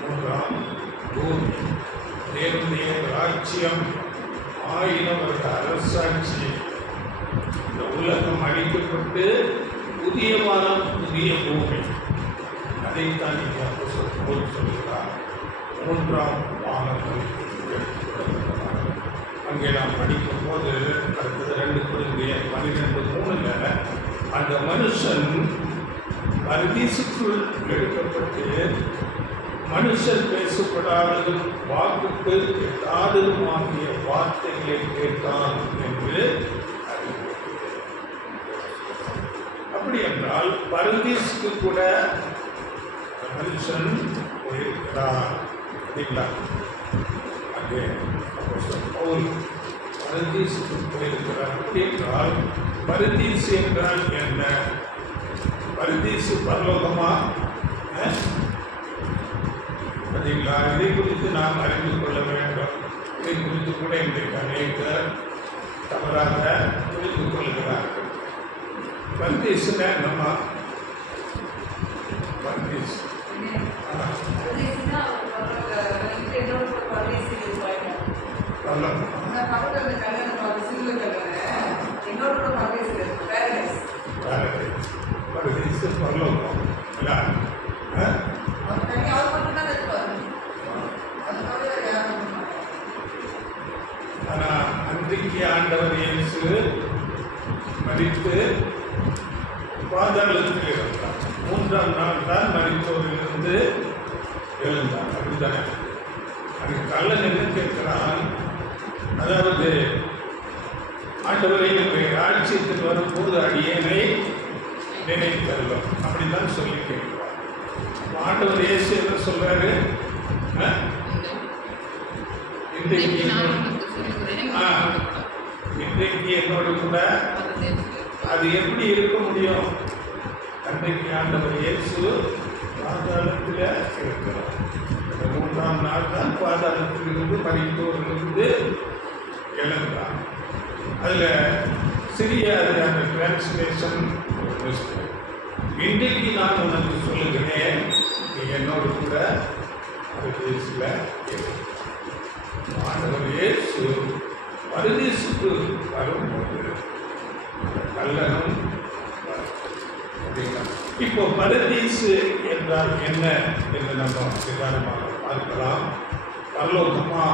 3ஆம் பூமி. தேவனுடைய ராஜ்யம் 1000 வருட அரசாட்சி. இந்த உலகம் அழிக்கப்பட்டு புதிய வானம் புதிய பூமி, அதைத்தான் இங்கே அப்போஸ்தலன் பவுல் சொல்கிறார். 3ஆம் வானங்கள் அங்கே நாம் படிக்கும் போது அடுத்தது 2 கொரிந்தியர் 12:3 அந்த மனுஷன் பரதீசுக்குள் எடுக்கப்பட்டு மனுஷர் பேசப்படாததும் வாக்குக்கு எட்டாததும் ஆகிய வார்த்தைகளை கேட்டான் என்று அறிவிக்கிறது. அப்படி என்றால் பரதீசுக்கு கூட மனுஷன் போயிருக்கிறார். அப்படிங்களா? அங்கே அப்போஸ்தலன் பவுல் பரதீசுக்கு போயிருக்கிறார். அப்படி என்றால் பரதீசு என்றால் என்ன? பரதீசு பரலோகமா? பார்த்தீங்களா? இதை குறித்து நாம் அறிந்து கொள்ள வேண்டும். இதை குறித்து கூட இன்றைக்கு அநேகர் தவறாக புரிந்து கொள்கிறார்கள். பரதீசுன்னா என்னம்மா? பரதீசு பரதீசு பரலோகம் இல்லை? ஆனால் அன்றைக்கு ஆண்டவர் இயேசு மரித்து பாதாளத்தில் இருந்தார். 3ஆம் நாள் தான் மரித்தோரிலிருந்து எழுந்தார். அப்படித்தானே? அது கள்ளன் என்ன கேட்கிறான், அதாவது ஆண்டவரை என்னுடைய ராஜ்யத்தில் வரும்போது அடியேனை நினைத்தருளும் அப்படிதான் சொல்லி கேட்கிறார். ஆண்டவர் இயேசு என்ன சொல்றாரு? இன்றைக்கு என்னோட கூட அது எப்படி இருக்க முடியும்? அன்றைக்கு ஆண்டவர் இயேசு பாதாளத்தில் இருக்கிறார். 3ஆம் நாள் தான் பாதாளத்திலிருந்து மரித்தோரிலிருந்து எழுந்தார். அதில் சிறிய அந்த டிரான்ஸ்லேஷன் இன்றைக்கு நான் உனக்கு சொல்லுகிறேன், நீ என்னோடு கூட பரதேசில் ஆண்டவர் இயேசு பரதேசுக்கு வரும்போது கல்லணம். இப்போ பரதீசு என்றால் என்ன என்று நம்ம நிதானமாக பார்க்கலாம். பரலோகமா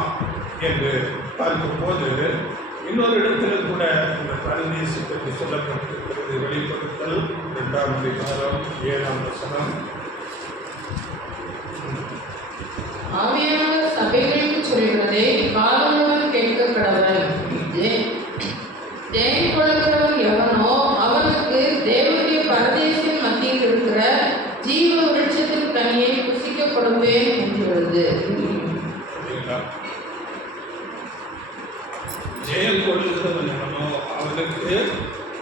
என்று பார்க்கும்போது இன்னொரு இடத்துல கூட இந்த பரதீசு பற்றி சொல்லப்பட்டிருக்கிறது. வெளிப்படுத்தல் 2ஆம் அதிகாரம் 7ஆம் வசனம். ஆவியானவர் சபைகளுக்கு சொல்கிறதை காதுள்ளவன் கேட்க கடவன். ஜெயம் கொள்கிறவன் எவனோ அவனுக்கு தேவனுடைய பரதேசின் மத்தியில் இருக்கிற ஜீவ விருட்சத்தின் கனியை புசிக்க கொடுப்பேன் என்கிறது. ஜெயம் கொள்கிறவன் எவனோ அவனுக்கு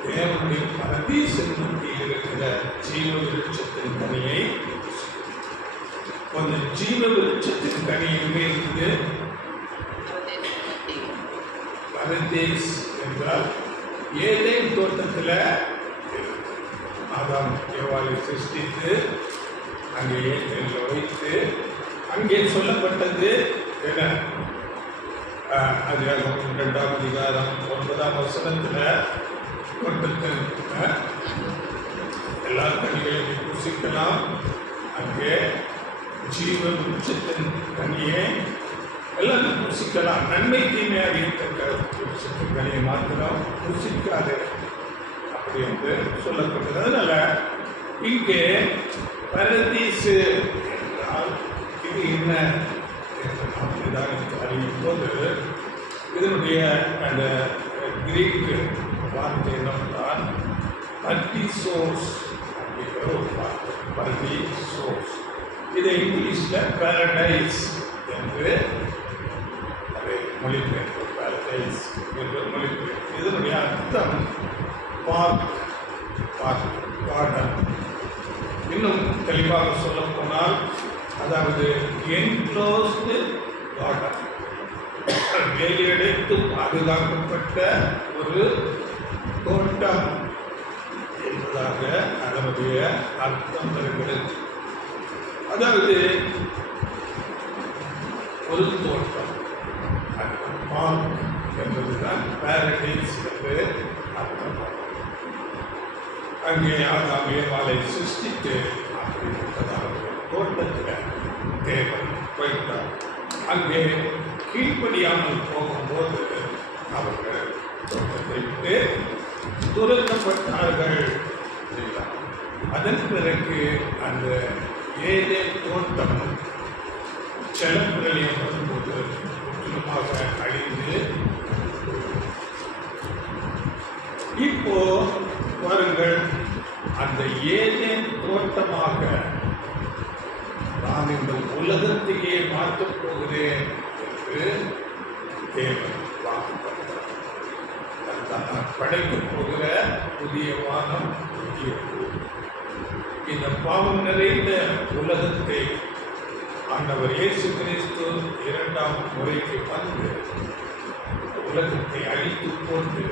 தேவனுடைய பரதேசின் மத்தியில் இருக்கிற ஜீவ விருட்சத்தின் கனியை. அந்த ஜீவ விருட்சத்தின் கனி எங்கே இருக்குது? பரதேஸ் என்றால் ஏதேன் தோட்டத்தில் ஆதாம் ஏவாளை சிருஷ்டித்து அங்கே ஏதேனில் வைத்து அங்கே சொல்லப்பட்டது என்ன? அதிகாரம் 2ஆம் அதிகாரம் 9ஆம் வசனத்தில் தோட்டத்தில் எல்லா கனிகளையும் புசிக்கலாம், அங்கே ஜீவ விருட்சத்தின் கனியை எல்லாரும் புசிக்கலாம், நன்மை தீமையாக இருக்க விருட்சத்தின் கனியை மாத்திரம் புசிக்காது அப்படி என்று சொல்லப்பட்டது. அதனால இங்கே பரதீசு என்றால் இது என்ன என்று நாம் நிதானித்து அறியும் போது இதனுடைய அந்த கிரீக் வார்த்தை என்னவென்றால் பர்டிசோஸ் அப்படிங்கிற ஒரு வார்த்தை. பர்டிசோஸ் இதை இங்கிலீஷில் பேரடைஸ் என்று அதை மொழிபெயர்ப்பு. பேரடைஸ் என்று மொழிபெயர்ப்பு. இதனுடைய அர்த்தம் பார்க், கார்டன். இன்னும் தெளிவாக சொல்ல போனால் அதாவது என்க்ளோஸ்டு கார்டன், வேலியடைத்து பாதுகாக்கப்பட்ட ஒரு தோட்டம் என்பதாக அதனுடைய அர்த்தம் வருகிறது. அதாவது ஒரு தோட்டம், பார்க் என்பதுதான் பேரடைஸ் என்று அர்த்தம். அங்கே ஆதாம் ஏவாளை சிருஷ்டித்து அப்படிப்பட்டதாக தோட்டத்தில் தேவன் வைத்தார். அங்கே கீழ்ப்படியாமல் போகும்போது அவர்கள் தோட்டத்தை விட்டு துரத்தப்பட்டார்கள். அதன் பிறகு அந்த ஏதேன் தோட்டம் ஜலப்பிரளயம் வரும்போது முற்றிலுமாக அழிந்து, இப்போ பாருங்கள், அந்த ஏதேன் தோட்டமாக நான் இந்த உலகத்தையே மாற்றப் போகிறேன் என்று தேவன் வாக்குப்பட்டார். நான் படைக்கப் போகிற புதிய வானம், புதிய பூமி, இந்த பாவம் நிறைந்த உலகத்தை ஆண்டவர் இயேசு கிறிஸ்து 2ஆம் முறைக்கு வந்து உலகத்தை அழித்து போட்டு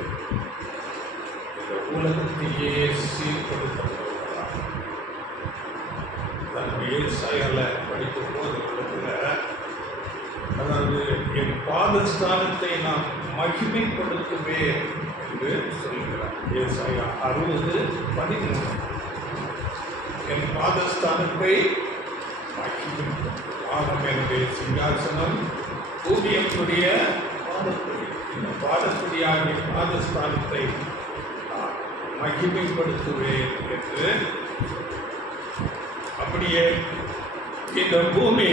இந்த உலகத்தையே சீர்படுத்தப்படுகிறார். தன்னுடைய ஏசாயால படிக்கும் போது அதாவது என் பாதஸ்தானத்தை நான் மகிமைப்படுத்துவேன் என்று சொல்கிறார். ஏசாயா 60:13. என் பாதஸ்தானத்தை மகிமைப்படுத்தும், என்னுடைய சிங்காசனம் பூமியனுடைய பாதப்படி, இந்த பாதப்படியாகிய பாதஸ்தானத்தை நான் மகிமைப்படுத்துவேன் என்று. அப்படியே இந்த பூமி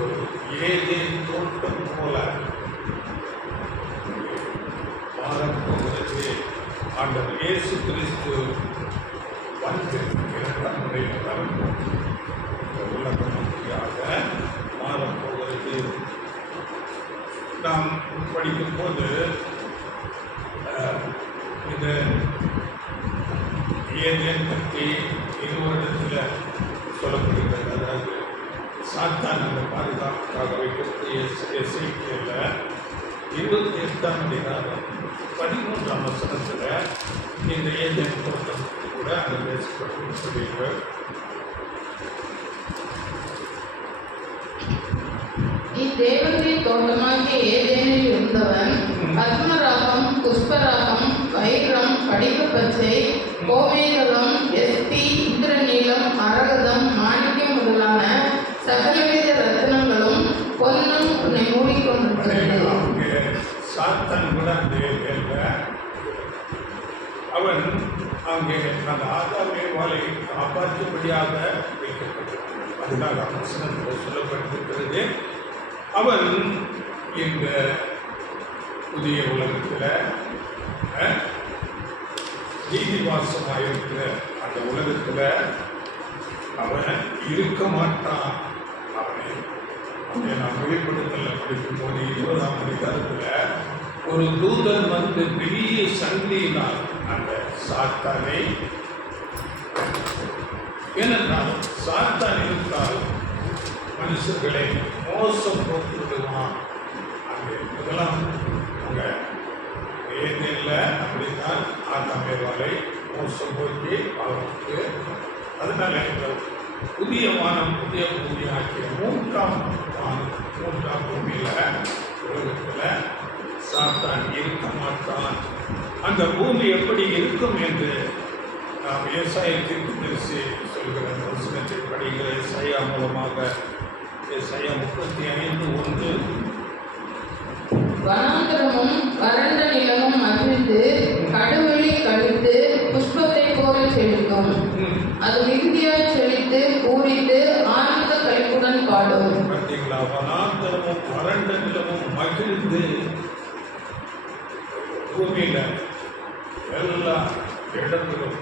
ஒரு ஏதேன் தோட்டம் போல மாறப்போகிறது. ஆண்டவர் இயேசு கிறிஸ்து வந்து இரண்டாம் முறை வரப்போம். இந்த உலகம் அப்படியாக மாறப்போகிறது. நாம் படிக்கும்போது இந்த ஏதேன் பற்றி இன்னொரு இடத்துல சொல்லப்படுகிறது. அதாவது சாத்தான் அந்த பாதுகாப்புக்காக வைக்கக்கூடிய எசேக்கியேல்ல 28ஆம் அதிகாரம் 13ஆம் வசனத்தில் இந்த ஏதேன் தோட்டம் கூட அந்த பேசப்பட்டு சொல்லியிருக்கிறார். இத்தேவனுடைய தோட்டமாகிய ஏதேனில் இருந்தவன் பத்மராகம், புஷ்பராகம், வைரம், படிகப்பச்சை, கோமேதகம், எஸ்பி, இந்திரநீலம், அரகதம், மாணிக்கம் முதலான சகலவித ரத்தினங்களும் பொன்னும் உன்னை மூடிக்கொண்டிருக்கிறது. சாத்தான் கூட அந்த ஏரியாவில் அவன் அங்கே அந்த ஆதாமே வாழை காப்பாற்றும்படியாக வைக்கப்பட்டான். அதுதான் வசனத்தில் சொல்லப்பட்டிருக்கிறது. அவன் இந்த புதிய உலகத்தில் நீதிவாசமாக இருக்கிற அந்த உலகத்தில் அவன் இருக்க மாட்டான். அவனை நான் வெளிப்படுத்தல படிக்கும்போது 20ஆம் அதிகாரத்தில் ஒரு தூதன் வந்து பெரிய சங்கிலியினால் அந்த சாத்தானை, ஏனென்றால் சாத்தான் இருந்தால் மனுஷர்களை மோசம் போட்டு விடுவான். அங்கே முதலாம் அங்கே ஏதேனில் அப்படித்தான் ஆதாமே வாழை மோசம் போக்கி அவருக்கு. அதனால இந்த புதிய வானம் புதிய பூமி ஆகிய மூன்றாம் பூமியில் உலகத்தில் சாத்தான் இருக்க மாட்டான். அந்த பூமி எப்படி இருக்கும் என்று நாம் ஏசாயா தீர்க்கதரிசி சொல்கிற வசனத்தை படிக்கிற ஏசாயா மூலமாக ஏசாயா 35:1 வனாந்தரமும் வறண்ட நிலமும் மகிழ்ந்து கடுவெளி கழித்து புஷ்பத்தை போல செழிக்கும். அது மிகுதியாய் செழித்து பூரித்து ஆனந்த களிப்புடன் பாடும். பார்த்தீங்களா? வனாந்தரமும் வறண்ட நிலமும் மகிழ்ந்து பூமியில எல்லா இடங்களும்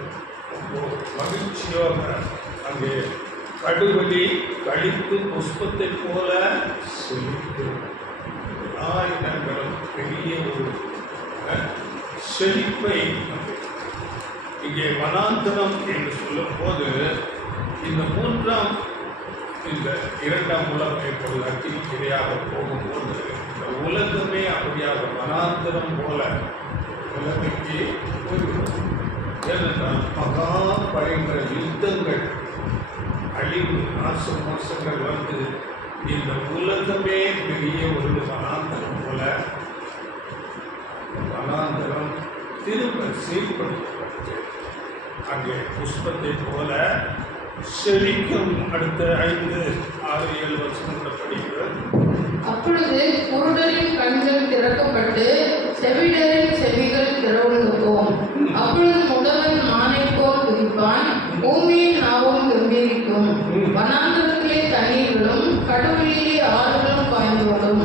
மகிழ்ச்சியாக அங்கே கடுவெளி கழித்து புஷ்பத்தை போல செழிக்கும். எல்லா இடங்களும் பெரிய ஒரு செழிப்பை இங்கே வனாந்தரம் என்று சொல்லும் போது இந்த இரண்டாம் உலகம் இப்பொழுது அக்கினியாக போகும்போது இந்த உலகமே அப்படியாக வனாந்தரம் போல உலகைக்கு போய்விடும். ஏனென்றால் மகா பயங்கர யுத்தங்கள், அழிவு, நாசமோசங்கள் வந்து இந்த உலகமே பெரிய ஒரு வனாந்தரம் போல வனாந்தரம் திரும்ப சீர்படுத்தப்பட்டு அங்கே புஷ்பத்தை போல செழிக்கும். அடுத்த 5, 6, 7 வருஷங்கள் படிக்கிறது. அப்பொழுது குருடரின் கண்கள் திறக்கப்பட்டு செவிடரின் செவிகள் திறவுழுப்போம். அப்பொழுது முடவன் மானை போல் குதிப்பான், பூமியின் நாவும் கம்பீரிக்கும். வனாந்தரத்திலே தண்ணீர்களும் கடுவெளியிலே ஆறுகளும் பாய்ந்தோடும்.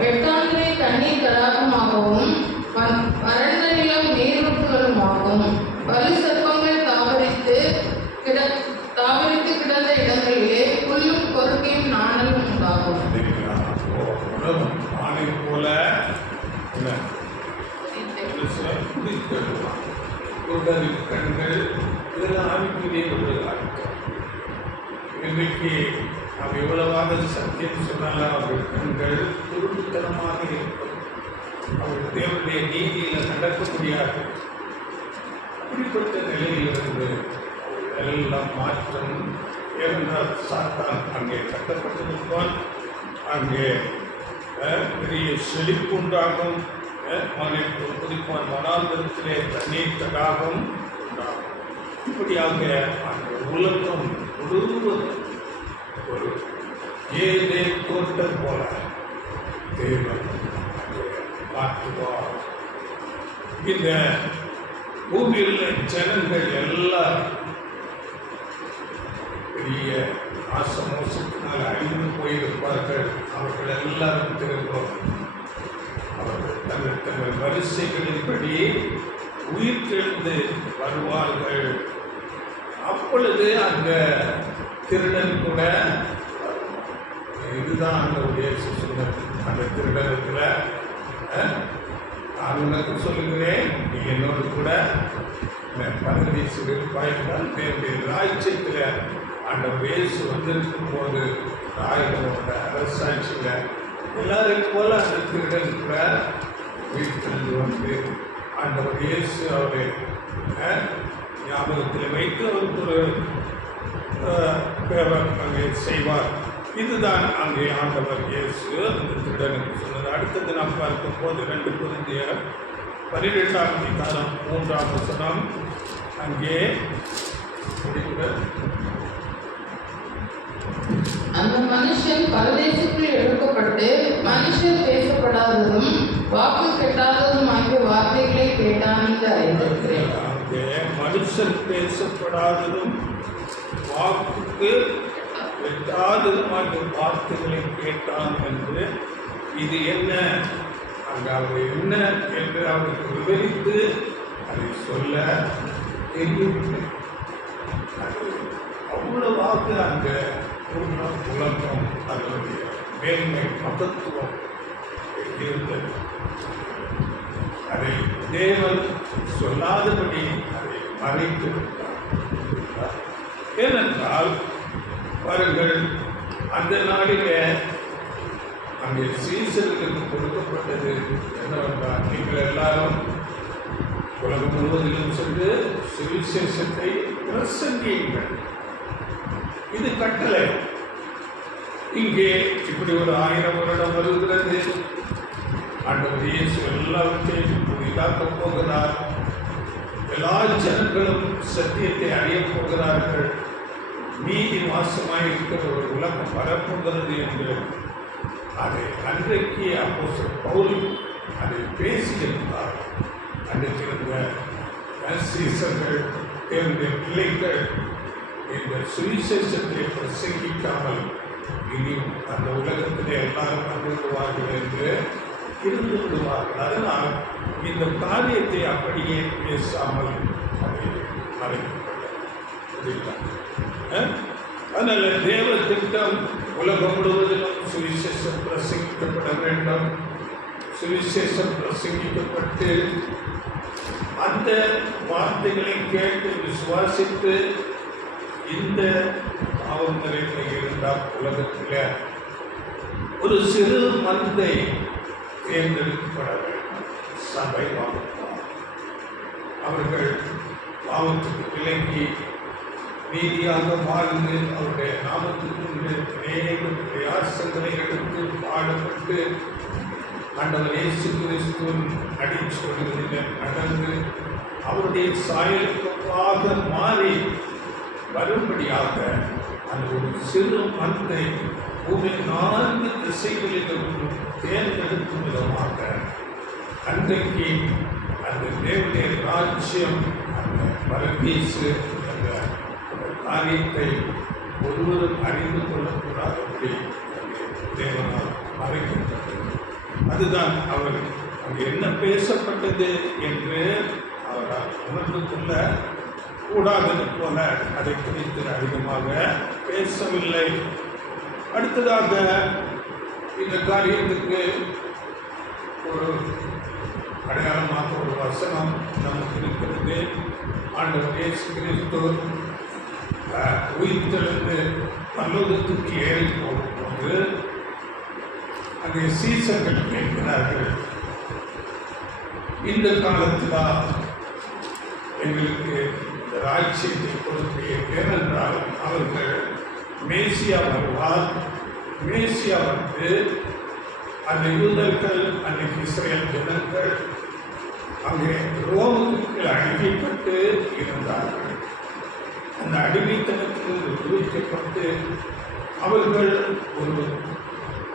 வெட்டாந்திரை தண்ணீர் தடாகமாகவும் வறண்ட நிலம் நீரூற்றுகளுமாகும். வலு சர்ப்பங்கள் தாவரித்து கிடந்த இடங்களிலே புல்லும் பொறுக்கையும் நாணலும் உண்டாகும். ஆணை போல கண்கள் இதெல்லாம் ஆவிக்குரிய ஒரு அர்த்தம். இன்றைக்கு நாம் எவ்வளவாக சத்தியம் சொன்னாலும் அவர்கள் கண்கள் குருட்டுத்தனமாக இருக்கும். அவர்கள் தேவனுடைய நீதியில் நடக்க முடியாது. அப்படிப்பட்ட நிலையிலிருந்து எல்லாம் மாற்றம். ஏனென்றால் சாத்தான் அங்கே கட்டப்பட்டிருப்பான். அங்கே பெரிய செழிப்புண்டாகும். புதிப்பான் வனாந்தரத்திலே தண்ணீர் தடாகம் உண்டாகும். இப்படியாக அந்த உலகம் முழுவதும் ஒரு ஏதேன் தோட்டம் போல தேவன் மாற்றுவார். இந்த பூமியில் ஜனங்கள் எல்லாரும் பெரிய ஆசமோசத்தினால் அழிந்து போயிருப்பார்கள். அவர்கள் எல்லாரும் திரும்பும் அவர்கள் தங்கள் வரிசைகளின்படி உயிர்த்தெழுவார்கள். உயிர்த்தெழுந்து வருவார்கள். அப்பொழுது அந்த திருடன் கூட, இதுதான் அந்த சொன்னது, அந்த திருடனத்துல நான் உனக்கு சொல்லுகிறேன், நீ என்னோடு கூட பரதீசு இருப்பாய்தான் தேவனுடைய ராஜ்யத்தில் ஆண்டவர் இயேசு வந்திருக்கும் போது ராயனோட அரசாட்சியில் எல்லாரும் போல அந்த திருடன் கூட வீட்டிலிருந்து வந்து ஆண்டவர் இயேசு அவரை ஞாபகத்தில் வைத்து அவருக்கு ஒரு அங்கே செய்வார். இதுதான் அங்கே ஆண்டவர் இயேசு அந்த திருடனுக்கு சொன்னது. அடுத்தது நாம் பார்க்கும் போது 2 கொரிந்தியர் 12ஆம் அதிகாரம் 3ஆம் வசனம். அங்கே அந்த மனுஷன் பரதேசத்தில் எடுக்கப்பட்டு மனுஷர் பேசப்படாததும் வாக்கு கெட்டாததும் ஆகிய வார்த்தைகளை கேட்டான் என்று அறிந்திருக்கிறேன். மனுஷன் பேசப்படாததும் வாக்குக்கு எட்டாததும் ஆகிய வார்த்தைகளை கேட்டான் என்று, இது என்ன, அங்கு அவர் என்ன என்று அவருக்கு விவரித்து அதை சொல்ல தெரியவில்லை. அது அவ்வளவாக அந்த உலகம் அதனுடைய மேன்மை மகத்துவம் இருந்தது. அதை தேவன் சொல்லாதபடி அதை மறைத்து விட்டார். ஏனென்றால் பாருங்கள், அந்த நாளிலே அங்கே சீசர்களுக்கு கொடுக்கப்பட்டது என்னவென்றால், நீங்கள் எல்லாரும் உலகம் முழுவதிலும் சென்று சுவிசேஷத்தை பிரசங்கியுங்கள். இது கட்டளை. இங்கே இப்படி ஒரு 1000 வருடம் வருகிறது. ஆண்டவர் இயேசு எல்லாவற்றையும் புதிதாக்கப் போகிறார். எல்லா ஜனங்களும் சத்தியத்தை அறியப் போகிறார்கள். நீதி வாசமாயிருக்கிற ஒரு உலகம் வரப்போகிறது என்று அதை அன்றைக்கு அப்போஸ்தலர் பவுல் அதை பேசியிருந்தார். அன்றைக்கு இருந்த சீசர்கள், தேவனுடைய பிள்ளைகள் இந்த சுவிசேஷத்தை பிரசங்கிக்காமல் இனியும் அந்த உலகத்திலே எல்லாரும் வந்துவிடுவார்கள் என்று இருந்து விடுவார்கள். அதனால் இந்த காரியத்தை அப்படியே பேசாமல் அதை மறைக்கப்பட்டார். அதனால தேவ திட்டம் உலகம் முழுவதிலும் சுவிசேஷம் பிரசங்கிக்கப்பட வேண்டும். சுவிசேஷம் பிரசங்கிக்கப்பட்டு அந்த வார்த்தைகளை கேட்டு விசுவாசித்து இந்த பாவம் நிறைந்த இருந்தால் உலகத்தில் ஒரு சிறு மந்தை தேர்ந்தெடுக்கப்பட வேண்டும். சபை வாழும் அவர்கள் பாவத்துக்கு விலகி நீதியாக வாழ்ந்து அவருடைய நாமத்துக்கு அநேக பிரயாசங்களை எடுத்து பாடுபட்டு ஆண்டவர் இயேசு கிறிஸ்துவின் அடிச்சொல்களில் நடந்து அவருடைய சாயலுக்காக மாறி வரும்படியாக அந்த ஒரு சிறு மந்தை பூமி 4 திசைகளிலும் தேர்ந்தெடுக்கும் விதமாக அன்றைக்கு அந்த தேவனுடைய ராஜ்யம் அந்த பரதீசு என்ற காரியத்தை ஒருவரும் அறிந்து கொள்ளக்கூடாதபடி தேவனால் மறைக்கப்பட்டது. அதுதான் அவர் அங்கு என்ன பேசப்பட்டது என்று அவரால் உணர்ந்து கொள்ள கூடாதது போல அதை குறித்து அதிகமாக பேசவில்லை. அடுத்ததாக இந்த காரியத்துக்கு ஒரு அடையாளமாக ஒரு வசனம் நமக்கு இருக்கிறது. ஆண்டவர் இயேசு கிறிஸ்து உயிர்த்தெழுந்து பரலோகத்துக்கு ஏறி போகும்போது அங்கே சீசர்கள் கேட்கிறார்கள், இந்த காலத்தில் எங்களுக்கு இந்த ராஜ்யத்தை கொடுப்பீர். ஏனென்றால் அவர்கள் மேசியா வருவார். மேசியா வந்து அந்த யூதர்கள் அன்றைக்கு இஸ்ரேல் ஜனங்கள் அங்கே ரோமுக்கு அடிமைப்பட்டு இருந்தார்கள். அந்த அடிமைத்தனத்திலிருந்து விடுவிக்கப்பட்டு அவர்கள் ஒரு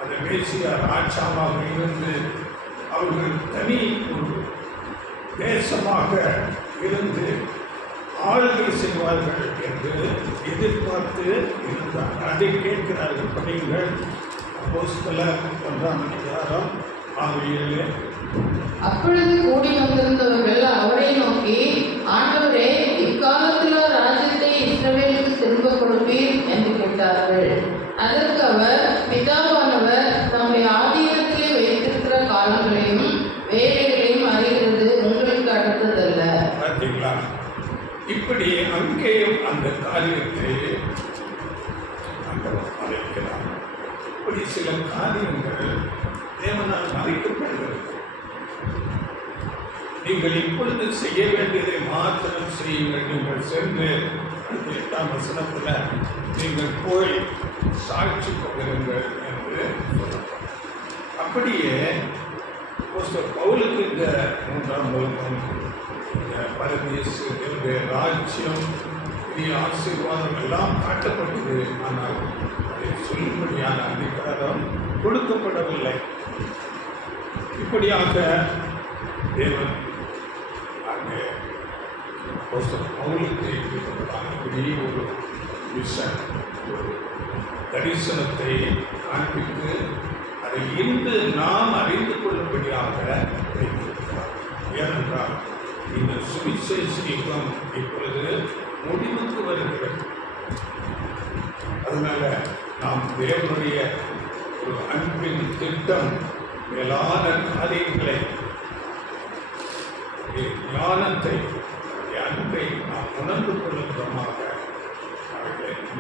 அந்த மேசியா ராஜாவாக இருந்து அவர்கள் தனி ஒரு தேசமாக இருந்து ஆளுகை செய்வார்கள் என்று எதிர்பார்த்து இருந்தார்கள். அதை கேட்கிறார்கள். படியுங்கள் அப்போஸ்தலர் 1ஆம் அதிகாரம் 6-7. அப்பொழுது கூடி வந்திருந்தவர்கள் அவரை நோக்கி, ஆண்டவரே, இக்காலத்தில் ராஜ்யத்தை இஸ்ரவேலுக்கு திரும்ப கொடுப்பீர் என்று கேட்டார்கள். அதற்கு அவர், பிதாவானவர் தம்முடைய ஆதீனத்திலே வைத்திருக்கிற காலங்களையும் வேலைகளையும் அறிகிறது உங்களுக்கு அடுத்ததல்ல. பார்த்தீங்களா? இப்படி அங்கேயும் அந்த காரியத்தை ஆண்டவர் மறைக்கிறார். இப்படி சில காரியங்கள் தேவனால் மறைக்கப்படுகிறது. நீங்கள் இப்பொழுது செய்ய வேண்டியதை மாத்திரம் செய்யுங்கள். நீங்கள் சென்று 8ஆம் வசனத்தில் நீங்கள் போய் சாட்சி பகிருங்கள் என்று சொல்லப்படும். அப்படியே பவுலுக்கு இந்த 3ஆம் உலகம், இந்த பரதேசு, ராஜ்யம், பெரிய ஆசீர்வாதம் எல்லாம் காட்டப்பட்டது. ஆனால் அதை சொல்லும்படியான அதிகாரம் கொடுக்கப்படவில்லை. இப்படியாக தேவன் அங்கே பவுலுக்கு இப்படி ஒரு விஷன், ஒரு தரிசனத்தை காண்பித்து அதை இன்று நாம் அறிந்து கொள்ளும்படியாக வைத்திருக்கிறார். ஏனென்றால் இந்த சுவிசேஷ யுகம் இப்பொழுது முடிவுக்கு வருகிறது. அதனால நாம் தேவனுடைய ஒரு அன்பின் திட்டம், மேலான காரியங்களை, ஞானத்தை, அன்பை நாம் உணர்ந்து கொள்ளும் விதமாக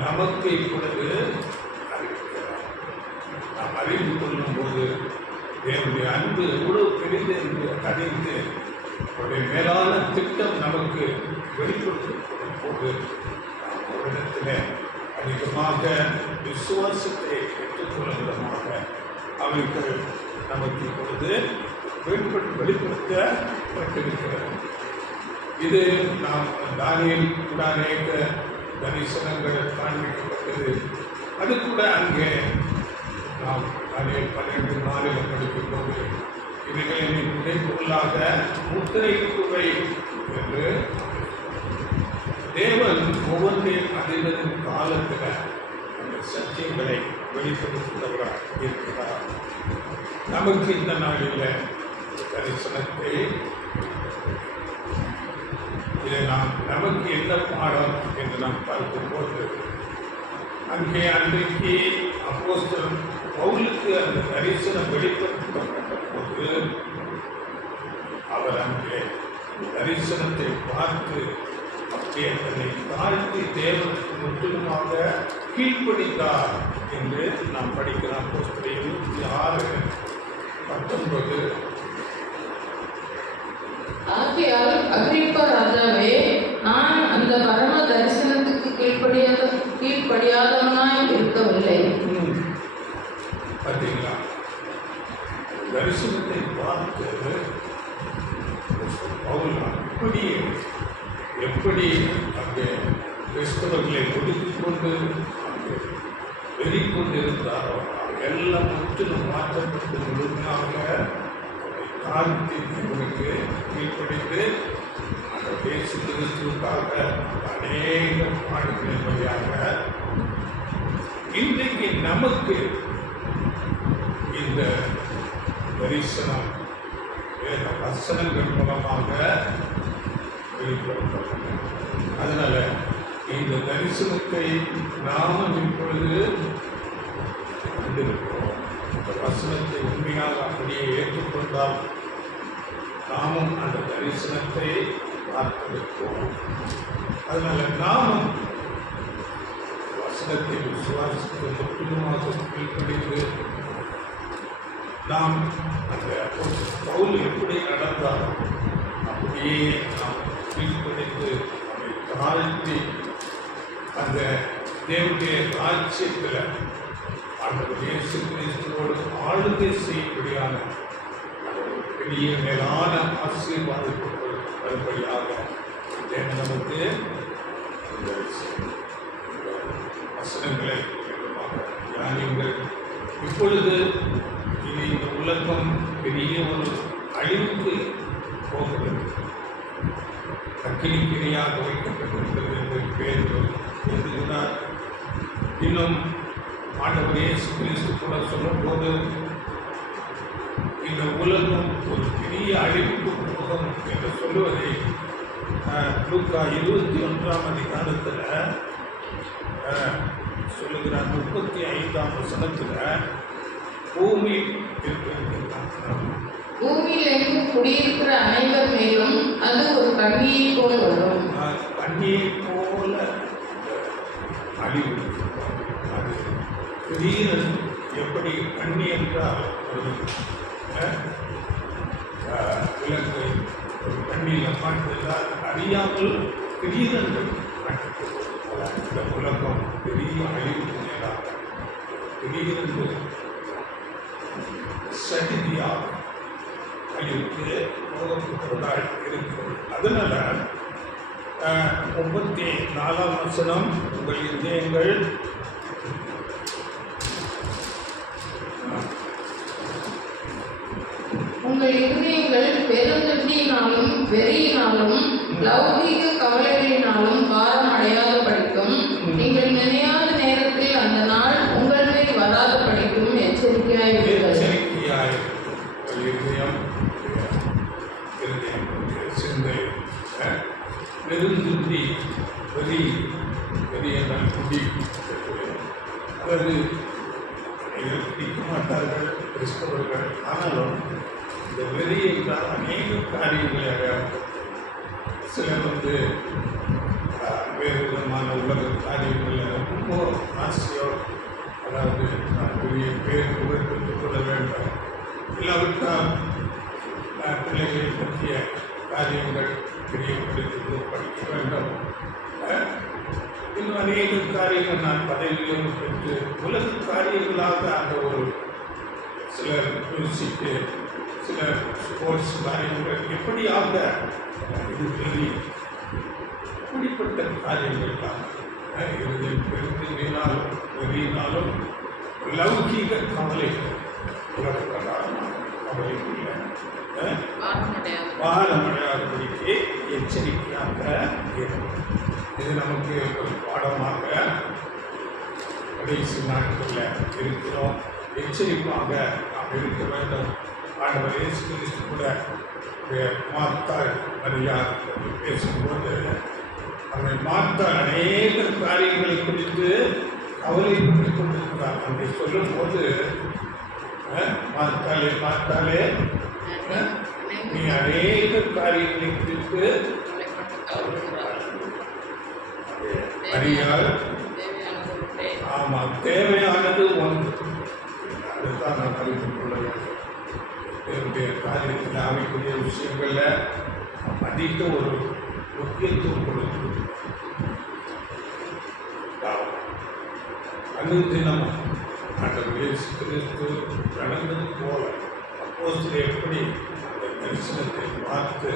நமக்கு இப்பொழுது அறிவிக்கிறார். நாம் அறிந்து கொள்ளும் போது தேவனுடைய அன்பு எவ்வளவு பெரிது என்று அறிந்து அவருடைய மேலான திட்டம் நமக்கு வெளிப்படுத்தப்படும் போது நாம் ஒரு இடத்துல அதிகமாக விசுவாசத்தை பெற்றுக்கொள்ளும் விதமாக அவைகள் நமக்கு இப்பொழுது வெளிப்படுத்தப்பட்டிருக்கிறது. இது நாம் தானியேல் கூட அநேக தரிசனங்கள் காண்பிக்கப்பட்டது. அது கூட அங்கே நாம் தானியேல் 12:4 படிக்கும் போது இவைகளின் உடைப்புள்ளாக முத்திரைக்குவை என்று தேவன் ஒவ்வொன்றையும் அதிபரின் காலத்தில் அந்த சத்தியங்களை வெளிப்படுத்துகிறவராக இருக்கிறார். நமக்கு இந்த நாளில் தரிசனத்தை இதை நமக்கு என்ன பாடம் என்று நாம் பார்க்கும்போது, அங்கே அன்றைக்கு அப்போஸ்தலன் பவுலுக்கு அந்த தரிசனம் வெளிப்படுத்தப்பட்ட போது அவர் அங்கே தரிசனத்தை பார்த்து அப்படியே தன்னை தாழ்த்தி தேவனுக்கு முற்றிலுமாக கீழ்ப்படித்தார் என்று நாம் படிக்கிறோம். அப்போஸ்தலர் 26:19. ஆகையால் அகிரிப்பா ராஜாவே, நான் அந்த பரம தரிசனத்துக்கு கீழ்ப்படியாதவனாய் இருக்கவில்லை. பார்த்தீங்களா? தரிசனத்தை பார்த்து பவுல் எப்படி அங்கே கிறிஸ்தவர்களை ஒடுக்கிக் கொண்டு அங்கே வெறிக்கொண்டிருந்தாரோ எல்லாம் முற்றிலும் மாற்றப்பட்டு முழுமையாக தாழ்த்தி தேவனுக்கு கீழ்ப்படிந்து அந்த தேச கிறிஸ்துவுக்காக அநேக பாடுகளின் வழியாக இன்றைக்கு நமக்கு இந்த தரிசனம் வேத வசனங்கள் மூலமாக வெளிப்படுத்தப்பட்டது. அதனால இந்த தரிசனத்தை நாமும் இப்பொழுது கண்டிருக்கிறோம். இந்த வசனத்தை உண்மையாக அப்படியே ஏற்றுக்கொண்டால் நாமும் அந்த தரிசனத்தை பார்த்திருக்கிறோம். அதனால நாமும் வசனத்தை விசுவாசித்து முற்றிலுமாக கீழ்ப்படிந்து நாம் அந்த பவுல் எப்படி நடந்தாரோ அப்படியே நாம் கீழ்ப்படிந்து அதை தாழ்த்தி அந்த தேவனுடைய ராஜ்யத்தில் ஆண்டவர் இயேசு கிறிஸ்துவோடு ஆளுகை செய்யும்படியான பெரிய மேலான ஆசீர்வாதத்துக்கு வரும்படியாக தேவன் நமக்கு இந்த வசனங்களை தியானியுங்கள். இப்பொழுது இனி இந்த உலகம் பெரிய ஒரு அழிவுக்கு போகிறது, அக்கினிக்கிரியாக வைக்கப்பட்டிருக்கிறது என்று பேர் எழுதுகிறார். இன்னும் ஆண்டவர் இயேசு கிறிஸ்து கூட சொல்லும்போது இந்த உலகம் ஒரு பெரிய அழிவுக்கு போகும் என்று சொல்லுவதை லூக்கா 21ஆம் அதிகாரத்தில் சொல்லுகிறார். 35ஆம் வசனத்தில் பூமி பூமியில் எங்கும் குடியிருக்கிற அனைவர் மேலும் அது ஒரு கண்ணியை போல் வரும். கண்ணியை போல அழிவு. அது திடீரென எப்படி கண்ணி என்றால் ஒரு விலங்கை ஒரு கண்ணியில் மாற்றுவதால் அறியாமல் திடீரென்று இந்த உலகம் பெரிய அழிவு நேராக திடீரென்று சதிதியாக அழிவுக்கு போகப்படுவதால் இருக்கிறது. அதனால 34ஆம் வசனம், உங்கள் இதயங்கள் பெருந்தண்டியினாலும் வெறியினாலும் லௌகீக கவலைகளினாலும் பாரம் அடையாத படிக்கும். நீங்கள் நினையாத நேரத்தில் அந்த நாள் உங்கள் மேல் வராத படிக்கும் எச்சரிக்கையாயிருங்கள். சிந்தை பெருந்துண்டி வெறி என்றால் குடி. அதாவது பிடிக்க மாட்டார்கள் கிறிஸ்தவர்கள். ஆனாலும் இந்த வெறி என்றால் அநேக காரியங்களை சிலர் வேறு விதமான உலக காரியங்களில் ரொம்ப ஆசையோடு, அதாவது நான் பெரிய பேர் புகழ்பெற்றுக் கொள்ள வேண்டும், இல்லாவிட்டால் பிள்ளைகளை பற்றிய காரியங்கள் தெரியப்படுத்தி படிக்க வேண்டும், இன்னும் அநேக காரியங்கள் நான் பதவிகளும் பெற்று உலக காரியங்களாக அந்த ஒரு சிலர் யோசித்து சிலர் ஸ்போர்ட்ஸ் காரியங்கள் எப்படியாக இது பெரிய இப்படிப்பட்ட காரியங்கள் தான் பெருந்தினாலும் வெறியினாலும் லௌகீக கவலைகள் உலகத்தால் கவலைக்குள்ள பாரமடையாதபடிக்கு எச்சரிக்கையாக இருக்கும். இது நமக்கு ஒரு பாடமாக கடைசி நாட்களில் இருக்கிறோம். எச்சரிப்பாக நாம் இருக்க வேண்டும். ஆண்டவர் இயேசு கிறிஸ்து கூட மார்த்தாள் மரியாள் பேசும்போது அவனை மார்த்தாள் அநேக காரியங்களை குறித்து கவலைப்பட்டுக் கொண்டிருக்கிறார். அப்படி சொல்லும்போது மார்த்தாளே நீ அநேக காரியங்களை குறித்து மரியாள் ஆமாம் தேவையானது ஒன்று. அதுதான் நான் அறிந்து கொள்ள வேண்டும். என்னுடைய காரியத்தில் ஆவிக்குரிய விஷயங்களில் அதிக ஒரு முக்கியத்துவம் கொடுத்து அனுதினமும் ஆண்டவர் இயேசு கிறிஸ்து நடந்தது போல அப்போஸ்தலர் எப்படி அந்த தரிசனத்தை பார்த்து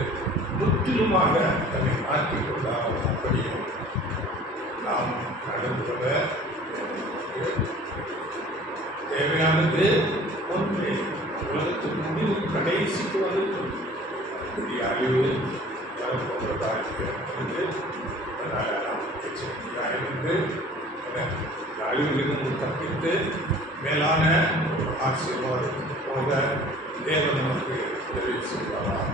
முற்றிலுமாக தன்னை மாற்றிக்கொண்டால் அப்படியும் நாம் நடந்துள்ள தேவையானது ஒன்றே. உலகத்தின் முடிவு கடைசிக்கு வந்து பெரிய அழிவு வரப்போகிறதாக இருக்கிறது. அதனால் நாம் எச்சரிக்கையாக இருந்து அழிவிலிருந்து தப்பித்து மேலான ஒரு ஆசீர்வாதம் போக தேவன் நமக்கு உதவி செய்வாராம்.